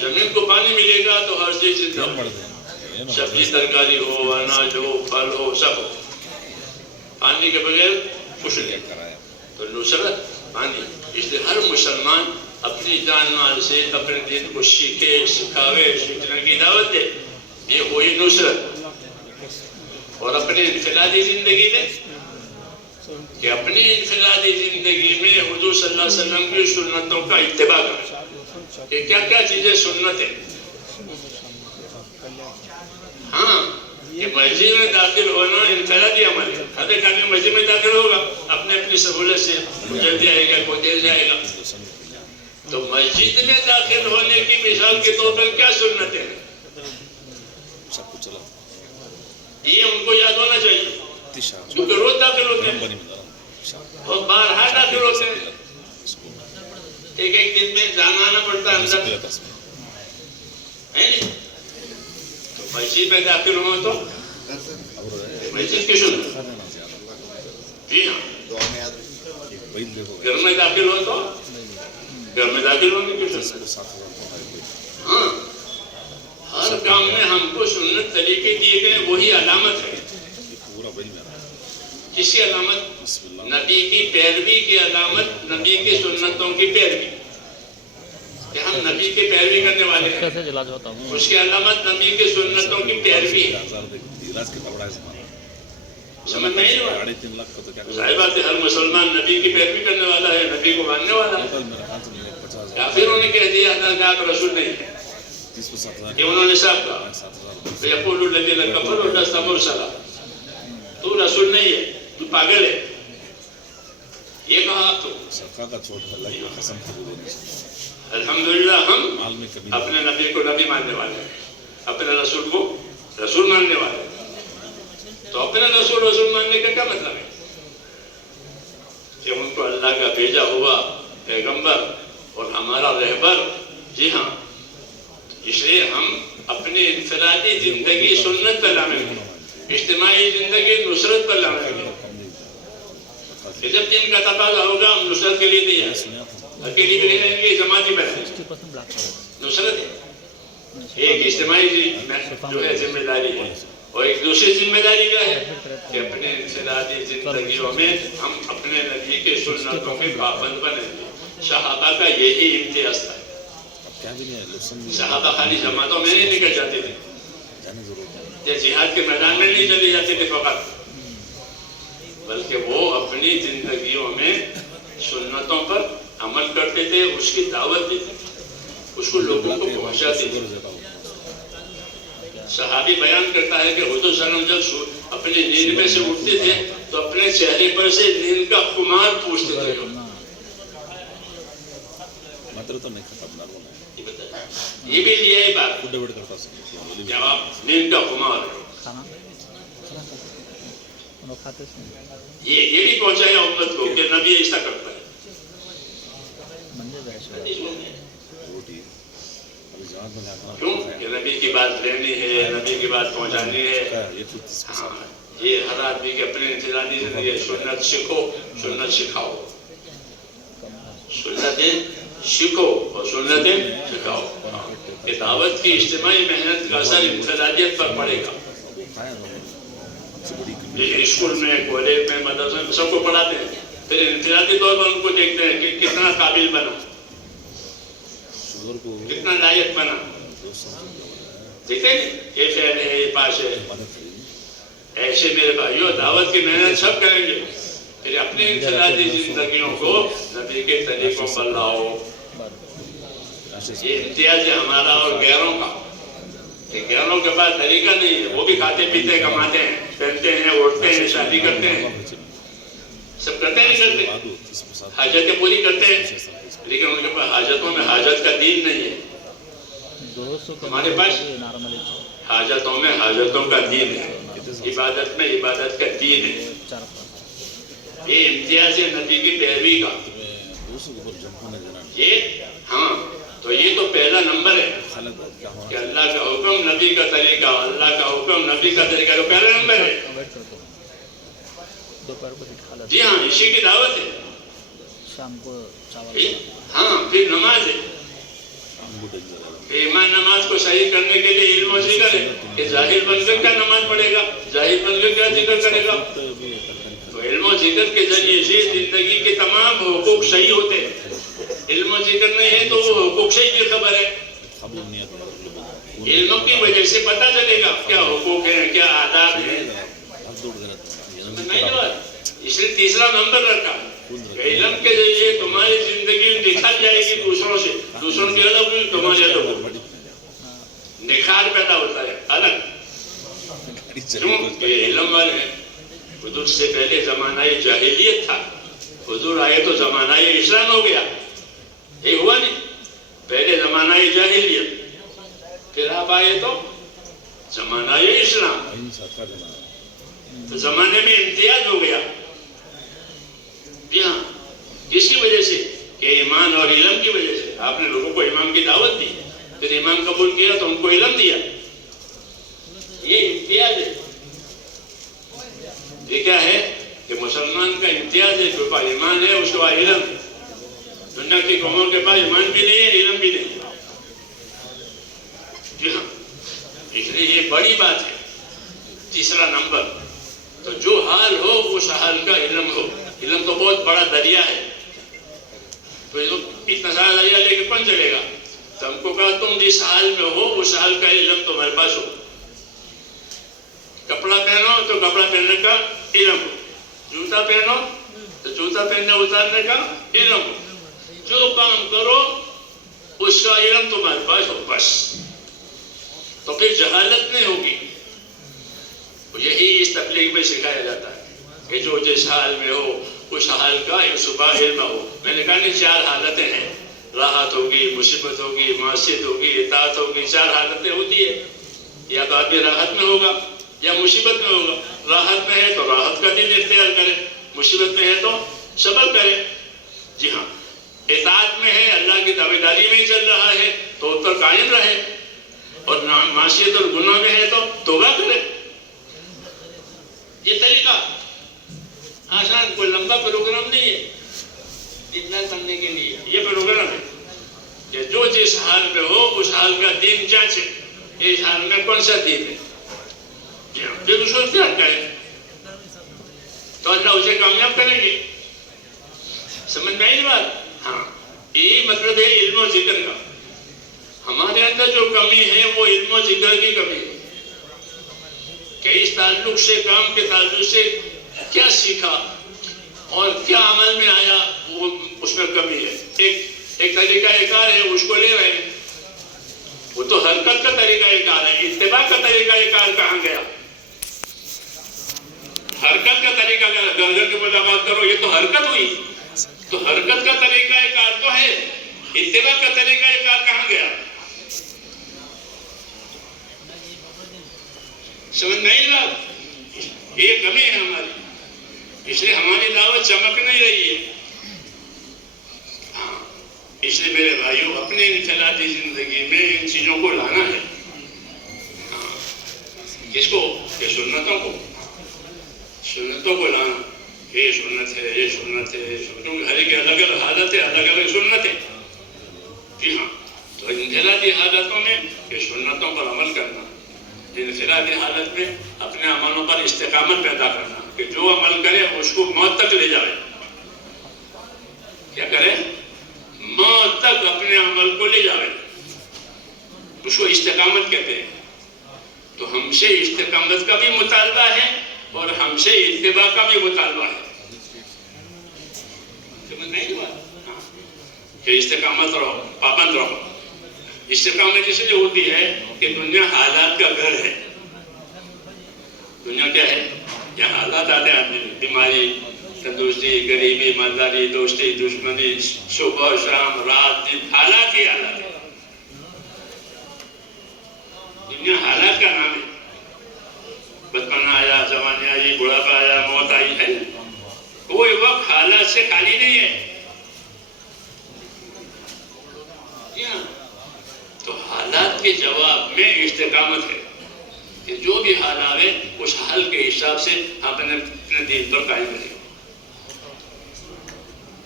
زمین کو پانی ملے گا تو ہر چیز زندہ ہو، سبزی ترکاری ہو، اناج ہو، پھل ہو، سب ہو. پانی کے بغیر کچھ نہیں. تو نصرت پانی. اس لیے ہر مسلمان اپنی جان مال سے اپنے دین کو سیکھے، سکھاوے، سیکھنے کی دعوت دے. یہ ہوئی نصرت. اور اپنی انفرادی زندگی میں کہ اپنی انفرادی زندگی میں حضور صلی اللہ علیہ وسلم کی سنتوں کا اتباع کریں کہ کیا کیا چیزیں سنت ہیں. ہاں، یہ مسجد میں داخل ہونا انفرادی عمل ہے. ہر ایک آدمی مسجد میں داخل ہوگا اپنے اپنی سہولت سے، کوئی جلدی آئے گا، کوئی دیر جائے گا. تو مسجد میں داخل ہونے کی مثال کے طور پر کیا سنتیں ہیں یہ ان کو یاد ہونا چاہیے، کیونکہ روز داخل ہوتے ہیں اور بارہا داخل ہوتے ہیں. ایک ایک دن میں جانا آنا پڑتا ہے اندر، ہے نہیں؟ تو مسجد میں داخل ہو تو مسجد کی سنت. جی ہاں، گھر میں داخل ہو تو گھر میں داخل ہونے کی سنت. ہاں، ہر کام میں ہم کو سنت طریقے دیے گئے، وہی علامت ہے. کس کی علامت؟ نبی کی پیروی کی علامت، نبی کی سنتوں کی پیروی. کہ ہم نبی کی پیروی کرنے والے ہیں، اس کی علامت نبی کی سنتوں کی پیروی ہے. سمجھ نہیں ہوا؟ ظاہر بات ہے ہر مسلمان نبی کی پیروی کرنے والا ہے، نبی کو ماننے والا ہے. کافروں نے کہہ دیا اللہ کا آپ رسول نہیں ہے، کہ انہوں نے صاحب کہا فَيَقُولُ الَّذِينَ كَفَرُوا لَسْتَ مُرْسَلًا، تو رسول نہیں ہے، تو پاگل ہے. یہ کہا آپ تو الحمدللہ ہم اپنے نبی کو نبی ماننے والے ہیں، اپنے رسول کو رسول ماننے والے ہیں۔ تو اپنے رسول ماننے کا کیا مطلب ہے؟ کہ ان کو اللہ کا بھیجا ہوا پیغمبر اور ہمارا رہبر، جی ہاں، اس لیے ہم اپنی انفرادی زندگی سنت پر لائیں گے، اجتماعی زندگی نصرت پر لائیں گے۔ کہ جب دن کا تقاضا ہوگا ہم نصرت کے لیے نہیں آئیں، اکیلی بھی رہیں گے، جماعتی میں رہیں گے۔ نصرت ایک اجتماعی جو ہے ذمہ داری ہے، اور ایک دوسری ذمہ داری کیا ہے کہ اپنے انفرادی زندگیوں میں ہم اپنے نبی کے سنتوں کے پابند بنیں گے۔ صحابہ کا یہی امتیاز تھا۔ صحابہ خالی جماعتوں میں نہیں نکل جاتے تھے، یا جہاد کے میدان میں نہیں چلے جاتے تھے فقط، بلکہ وہ اپنی زندگیوں میں سنتوں پر عمل کرتے تھے، اس کی دعوت دیتے تھے، اس کو لوگوں کو پہنچاتے تھے۔ صحابی بیان کرتا ہے کہ حضور صلی اللہ علیہ وسلم جب اپنی نیند میں سے اٹھتے تھے تو اپنے چہرے پر سے نیند کا خمار پوچھتے تھے۔ یہ بھی لیا ہے بات، جواب نیند کا خمار یہ بھی پہنچایا امت کو کہ نبی ایسا کرتا ہے۔ کیوں کہ نبی کی بات لینی ہے، نبی کی بات پہنچانی ہے۔ یہ ہر آدمی کے اپنے انفرادی زندگی، سنت سیکھو، سنت سکھاؤ، سنتیں سیکھو اور سنتیں سکھاؤ۔ کہ دعوت کی اجتماعی محنت کا اثر انفرادیت پر پڑے گا۔ اسکول میں، کالج میں، مدرسے میں سب کو پڑھاتے ہیں، پھر انفرادی طور پر ان کو دیکھتے ہیں کہ کتنا قابل بنا، کتنا لائق بنا۔ دیکھتے ہیں یہ فعل ہے، یہ پاس ہے۔ ایسے میرے بھائیو دعوت کی محنت سب کریں گے، پھر اپنی انفرادی زندگیوں کو نبی کے طریقوں پر لاؤ۔ یہ امتیاز ہے ہمارا اور غیروں کا، کہ غیروں کے پاس طریقہ نہیں ہے، وہ بھی کھاتے پیتے کماتے ہیں، پہنتے ہیں، اٹھتے ہیں، شادی کرتے ہیں، سب کرتے ہیں، نہیں کرتے، حاجتیں پوری کرتے ہیں، لیکن ان کے پاس حاجتوں میں حاجت کا دین نہیں ہے۔ ہمارے پاس حاجتوں میں حاجتوں کا دین ہے، عبادت میں عبادت کا دین ہے۔ یہ امتیاز ہے نبی کی پیروی کا۔ یہ ہاں، تو یہ تو پہلا نمبر ہے کہ اللہ کا حکم، نبی کا طریقہ، اللہ کا حکم، نبی کا طریقہ، تو پہلا نمبر ہے۔ جی ہاں، اسی کی دعوت ہے۔ ہاں، پھر نماز ہے۔ ایمان نماز کو صحیح کرنے کے لیے علم و ذکر ہے کہ ظاہر بن کر کیا نماز پڑھے گا، ظاہر بن کر کیا ذکر کرے گا۔ تو علم و ذکر کے ذریعے سے زندگی کے تمام حقوق صحیح ہوتے ہیں۔ علم و ذکر نہیں ہے تو وہ حقوق سے ہی خبر ہے۔ علم کی وجہ سے پتہ چلے گا کیا حقوق ہیں، کیا آداب ہیں۔ اس نے تیسرا نمبر رکھا، علم کے ذریعے تمہاری زندگی نکھر جائے گی دوسروں سے، دوسروں کے الگ ہوئی، تمہارے الگ ہوگی، نکھار پیدا ہوتا ہے الگ۔ کیوں کہ علم والے ہیں۔ حضور سے پہلے زمانہ جاہلیت تھا، حضور آئے تو زمانہ اسلام ہو گیا، یہ ہوا نہیں۔ پہلے زمانہ جاہلیت، پھر آپ آئے تو زمانہ اسلام، تو زمانے میں امتیاز ہو گیا۔ جی ہاں، کس کی وجہ سے؟ کہ ایمان اور علم کی وجہ سے۔ آپ نے لوگوں کو ایمان کی دعوت دی، پھر ایمان قبول کیا تو ان کو علم دیا، یہ امتیاز ہے۔ یہ کیا ہے کہ مسلمان کا امتیاز ہے، جو پاس ایمان ہے اس کے پاس علم ہے۔ دنیا کی قوموں کے پاس ایمان بھی نہیں ہے، علم بھی نہیں ہے۔ جی ہاں، اس لیے یہ بڑی بات ہے۔ تیسرا نمبر، تو جو حال ہو اس حال کا علم ہو۔ علم تو بہت بڑا دریا ہے، تو اتنا سارا دریا لے کے کون چلے گا؟ تو ہم کو کہا تم جس حال میں ہو اس حال کا علم تمہارے پاس ہو۔ کپڑا پہنو تو کپڑا پہننے کا علم ہو، جوتا پہنو تو جوتا پہننے اتارنے کا علم ہو، جو کام کرو اس کا علم تمہارے پاس ہو، بس تو پھر جہالت نہیں ہوگی۔ یہی اس تبلیغ میں سکھایا جاتا ہے کہ جو جس حال میں ہو اس حال کا صبح علم ہو۔ میں نے کہا نہیں، چار حالتیں ہیں، راحت ہوگی، مصیبت ہوگی، معصیت ہوگی، اطاعت ہوگی، 4 حالتیں ہوتی ہے. یا تو آدمی راحت میں ہوگا یا مصیبت میں ہوگا. راحت میں ہے تو راحت کا دین اختیار کرے، مصیبت میں ہے تو صبر کرے. جی ہاں، اطاعت میں ہے، اللہ کی تابعداری میں ہی چل رہا ہے تو اس پر قائم رہے، اور معصیت اور گناہ میں ہے تو توبہ کرے. یہ طریقہ آسان، کوئی لمبا پروگرام نہیں ہے اتنا کرنے کے لیے. یہ پروگرام ہے کہ جو جس حال میں ہو اس حال کا دین جانچے، اس حال میں کون سا دین ہے، پھر اس کو اختیار کرے تو اللہ اسے کامیاب کریں گے. سمجھ میں آئی بات؟ ہاں، یہی مطلب ہے علم و ذکر کا. ہمارے اندر جو کمی ہے وہ علم و ذکر کی کمی ہے کہ اس تعلق سے، کام کے تعلق سے کیا سیکھا اور کیا عمل میں آیا، وہ اس میں کمی ہے. ایک طریقہ کار ہے، اس کو لے رہے ہیں، وہ تو حرکت کا طریقہ کار ہے. اتباع کا طریقہ کار کہاں گیا؟ حرکت کا طریقہ کار، گنگر کی ملاقات کرو، یہ تو حرکت ہوئی. تو حرکت کا طریقہ کار تو ہے، اتباع کا طریقہ کار کہاں گیا؟ سمجھ میں آئی بات؟ یہ کمی ہے ہماری، اس لیے ہماری دعوت چمک نہیں رہی ہے. ہاں، اس لیے میرے بھائیوں، اپنے انفرادی زندگی میں ان چیزوں کو لانا ہے. ہاں، کس کو؟ کہ سنتوں کو لانا. یہ سنت ہے، یہ سنت ہے، کیونکہ ہر ایک الگ الگ حالت ہے، الگ الگ سنت ہے. جی ہاں، تو انفرادی حالتوں میں یہ سنتوں پر عمل کرنا، انفرادی حالت میں اپنے عملوں پر استقامت پیدا کرنا کہ جو عمل کرے اس کو موت تک لے جائے. کیا کرے؟ موت تک اپنے عمل کو لے جائے، اس کو استقامت کہتے ہیں. تو ہم سے استقامت کا بھی مطالبہ ہے اور ہم سے اتباع کا بھی مطالبہ ہے. سمجھ نہیں ہوا؟ کہ استقامت رہو، پابند رہو. استقامت اس لیے ہوتی ہے کہ دنیا حالات کا گھر ہے. دنیا کیا ہے؟ یہاں حالات آتے ہیں، بیماری، تندرستی، غریبی، مالداری، دوستی، دشمنی، صبح شام رات دن، حالات ہی حالات ہے. دنیا حالات کا نام ہے. بچپن آیا، جوانی آئی، بڑھاپا آیا، موت آئی ہے. کوئی وقت حالات سے خالی نہیں ہے. تو حالات کے جواب میں استقامت ہے کہ جو بھی حال آئے اس حال کے حساب سے اپنے دین پر قائم رہے.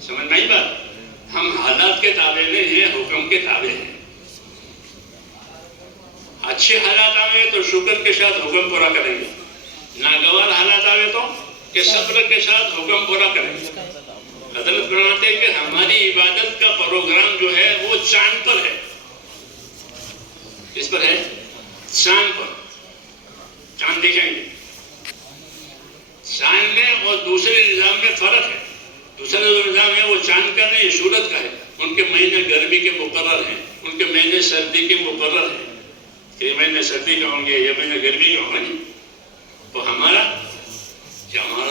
سمجھ میں آئی بات؟ ہم حالات کے تابع نہیں ہیں، حکم کے تابع ہیں. اچھے حالات آئے تو شکر کے ساتھ حکم پورا کریں گے، ناگوار حالات آئے تو کہ صبر کے ساتھ حکم پورا کریں گے. حضرت فرماتے ہیں کہ ہماری عبادت کا پروگرام جو ہے وہ چاند پر ہے. کس پر ہے؟ چاند پر. چاند دیکھیں گے. چاند میں اور دوسرے نظام میں فرق ہے. دوسرا جو نظام ہے وہ چاند کا نہیں، سورج کا ہے. ان کے مہینے گرمی کے مقرر ہیں، ان کے مہینے سردی کے مقرر ہیں. یہ مہینے سردی کے ہوں گے، یہ مہینے گرمی کے ہوں گے. تو ہمارا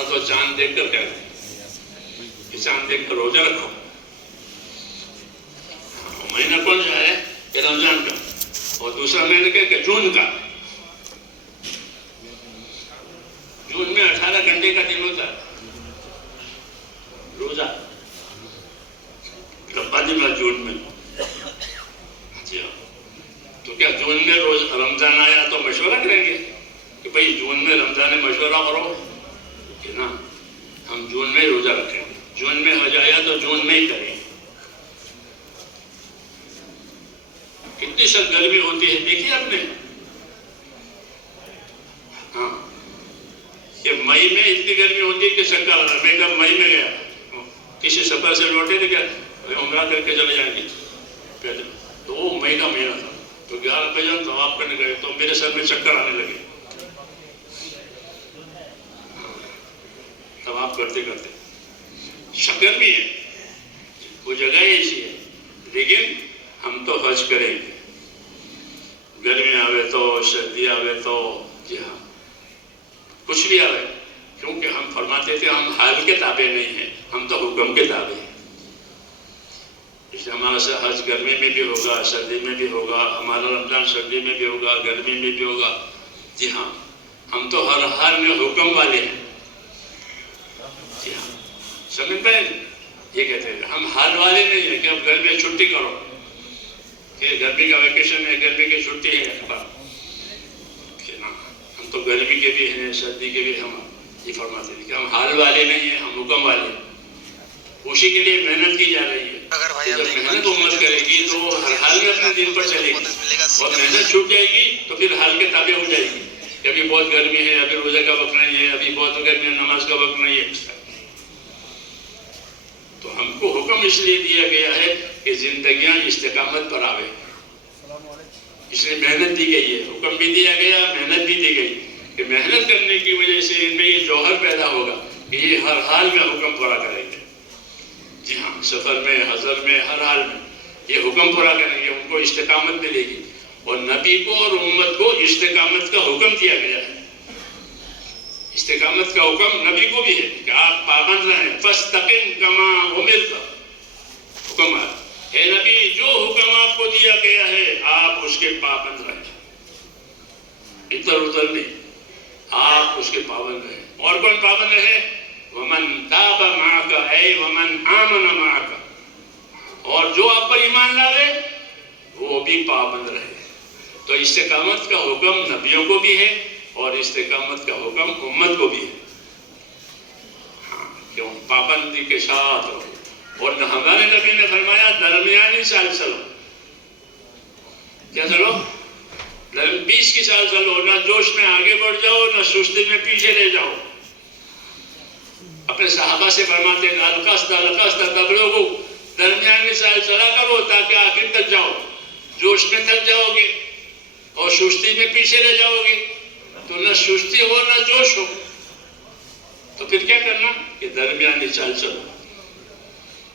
تو چاند دیکھ کر کہتے ہیں کہ چاند دیکھ کر روزہ رکھو. مہینہ کون سا ہے؟ کہ رمضان کا. اور دوسرا مہینہ کہ جون کا. جون میں 18 گھنٹے کا دن ہوتا ہے روزہ. لمبا دن ہے جون میں. تو کیا جون میں روز رمضان آیا تو مشورہ کریں گے کہ بھئی جون میں رمضان مشورہ کرو کہ نا ہم جون میں روزہ رکھیں گے. جون میں ہو جایا تو جون میں ہی کریں گے. کتنی سخت گرمی ہوتی ہے دیکھیے آپ نے. ہاں، یہ مئی میں اتنی گرمی ہوتی ہے کہ چکر. میں جب مئی میں گیا کسی سفر سے لوٹے تھے، کیا عمرہ کر کے چلے جائیں گے پہلے، تو وہ مئی کا مہینہ تھا. تو 11 بجے ہم طواف کرنے گئے تو میرے سر میں چکر آنے لگے طواف کرتے کرتے. شکر بھی ہے، وہ جگہ ایسی ہے. لیکن ہم تو حج کریں گے، گرمی آوے تو، سردی آوے تو، جی ہاں کچھ بھی آوے، کیونکہ ہم فرماتے تھے ہم حال کے تابع نہیں ہیں، ہم تو حکم کے تابع ہیں. اس لیے ہمارا حج گرمی میں بھی ہوگا، سردی میں بھی ہوگا، ہمارا رمضان سردی میں بھی ہوگا، گرمی میں بھی ہوگا. جی ہاں، ہم تو ہر حال میں حکم والے ہیں. جی ہاں، سمجھ پائے؟ یہ کہتے ہیں ہم حال والے نہیں ہیں کہ اب گھر میں چھٹی کرو، کہ گرمی کا ویکیشن ہے، گرمی کی چھٹی ہے. ہم تو گرمی کے بھی ہیں، سردی کے بھی. ہم یہ فرماتے ہیں کہ ہم حال والے نہیں ہیں، ہم حکم والے ہیں. اسی کے لیے محنت کی جا رہی ہے. جب محنت امت کرے گی تو وہ ہر حال میں اپنے دین پر چلے گی، اور محنت چھوٹ جائے گی تو پھر حال کے تابع ہو جائے گی. ابھی بہت گرمی ہے، ابھی روزے کا وقت نہیں ہے، ابھی بہت گرمی ہے، نماز کا وقت نہیں ہے. تو ہم کو حکم اس لیے دیا گیا ہے کہ زندگیاں استقامت پر آوے، اس لیے محنت دی گئی ہے. حکم بھی دیا گیا، محنت بھی دی گئی کہ محنت کرنے کی وجہ سے ان میں یہ جوہر پیدا ہوگا کہ یہ ہر حال میں حکم پورا کریں گے. جی ہاں، سفر میں، حضر میں، ہر حال میں یہ حکم پورا کریں گے. ان کو استقامت ملے گی. اور نبی کو اور امت کو استقامت کا حکم دیا گیا ہے. استقامت کا حکم نبی کو بھی ہے کہ آپ پابند رہیں. فاستقم کما امرت، حکم ہے نبی جو حکم آپ کو دیا گیا ہے آپ اس کے پابند رہیں، ادھر ادھر نہیں، آپ اس کے پابند رہیں. اور کون پابند رہے؟ ومن تاب معک اے ومن آمن معک، اور جو آپ پر ایمان لاوے وہ بھی پابند رہے. تو استقامت کا حکم نبیوں کو بھی ہے اور استقامت کا حکم امت کو بھی ہے. ہاں، کیوں پابندی کے ساتھ رہو. اور ہمارے نبی نے فرمایا درمیانی چال چلو. کیا چلو؟ 20 کی چال چلو، نہ جوش میں آگے بڑھ جاؤ، نہ سستی میں پیچھے لے جاؤ. اپنے صحابہ سے فرماتے ہیں القصد تبلغ، درمیانی چال چلا کرو تاکہ آخر تک جاؤ. جوش میں تھک جاؤ گے اور سستی میں پیچھے لے جاؤ گے تو نہ سستی ہو نہ جوش ہو. تو پھر کیا کرنا کہ درمیانی چال چلو.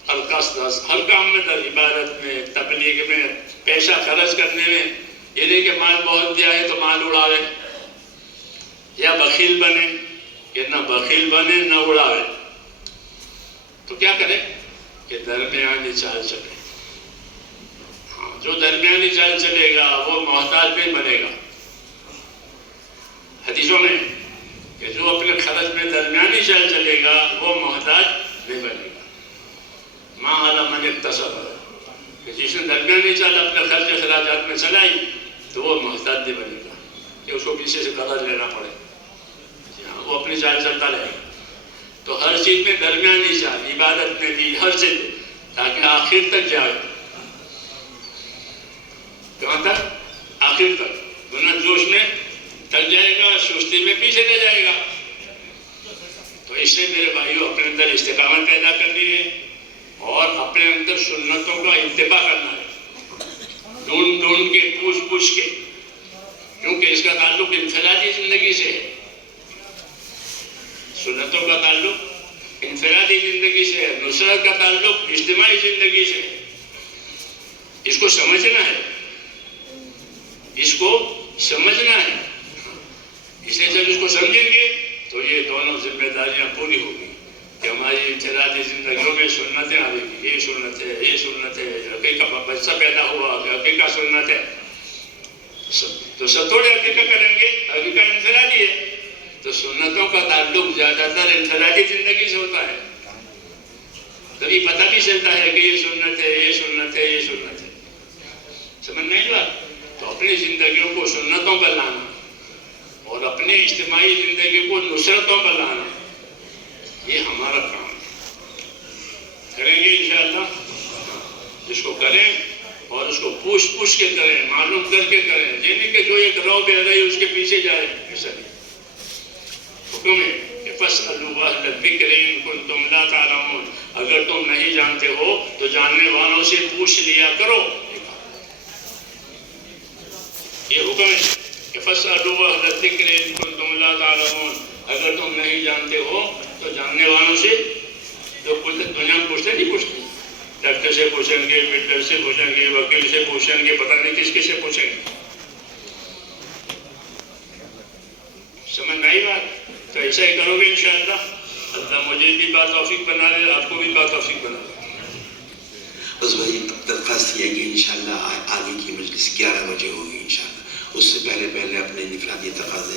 القصد، ہر کام میں، در عبادت میں، تبلیغ میں، پیسہ خرچ کرنے میں. یہ نہیں کہ مال بہت دیا ہے تو مال اڑاوے یا بخیل بنے، کہ نہ بخیل بنے نہ اڑاوے. تو کیا کرے کہ درمیانی چال چلے. ہاں، جو درمیانی چال چلے گا وہ محتاج نہیں بنے گا. حدیثوں میں کہ جو اپنے خرچ میں درمیانی چال چلے گا وہ محتاج نہیں بنے گا. ما علی من اکتسب، کہ جس نے درمیانی چال اپنے خرچ اخراجات میں چلائی تو وہ محتاج نہیں بنے گا کہ اس کو پیچھے سے قرض لینا پڑے. وہ اپنی چال چلتا رہے. تو ہر چیز میں درمیانی چال، عبادت میں بھی ہر چیز، تاکہ آخر تک جائے. کہاں تک؟ آخر تک. ورنہ جوش میں تک جائے گا، سستی میں پیچھے لے جائے گا. تو اس سے میرے بھائیوں اپنے اندر استقامت پیدا کرنی ہے اور اپنے اندر سنتوں کا اتباع کرنا ہے، ڈھونڈ ڈھونڈ کے، پوچھ پوچھ کے. کیونکہ اس کا تعلق انفرادی زندگی سے ہے. سنتوں کا تعلق انفرادی زندگی سے ہے، نصرت کا تعلق اجتماعی زندگی سے ہے. اس کو سمجھنا ہے، اس کو سمجھنا ہے. اس لیے جب اس کو سمجھیں گے تو یہ دونوں ذمہ داریاں پوری ہوگی کہ ہماری انفرادی زندگیوں میں سنتیں آئیں گی. یہ سنت ہے، یہ سنت ہے. عقیقہ بچہ پیدا ہوا، عقیقہ سنت ہے. تو سب تھوڑے عقیقہ کریں گے، عقیقہ انفرادی ہے. تو سنتوں کا تعلق زیادہ تر انفرادی زندگی سے ہوتا ہے. کبھی پتہ بھی چلتا ہے کہ یہ سنت ہے، یہ سنت ہے، یہ سنت ہے. سمجھ نہیں بات؟ تو اپنی زندگیوں کو سنتوں پر لانا اور اپنی اجتماعی زندگی کو نصرتوں پر لانا، یہ ہمارا کام ہے. کریں گے انشاءاللہ. جس کو کریں اور اس کو پوچھ پوچھ کے کریں، معلوم کر کے کریں. یہ نہیں کہ جو ایک رو بہ رہی اس کے پیچھے جائے. ایسا نہیں. حکم ہے کہ فاسألوا اہل الذکر ان کنتم لا تعلمون، اگر تم نہیں جانتے ہو تو جاننے والوں سے پوچھ لیا کرو. یہ حکم ہے کہ فاسألوا اہل الذکر ان کنتم لا تعلمون، اگر تم نہیں جانتے ہو تو جاننے والوں سے. جو دنیا میں پوچھتے نہیں پوچھتے، ڈاکٹر سے پوچھیں گے، بلڈر سے پوچھیں گے، وکیل سے پوچھیں گے، پتہ نہیں کس کس سے پوچھیں گے. سمجھ میں آئی بات؟ تو ایسا ہی کرو گے انشاءاللہ. اللہ مجھے بھی بات توفیق بنا لے، آپ کو بھی بات توفیق بنا لے. بس وہی درخواست یہ ہے کہ انشاءاللہ آگے کی مجلس 11 بجے ہوگی انشاءاللہ. اس سے پہلے اپنے انفرادی تقاضے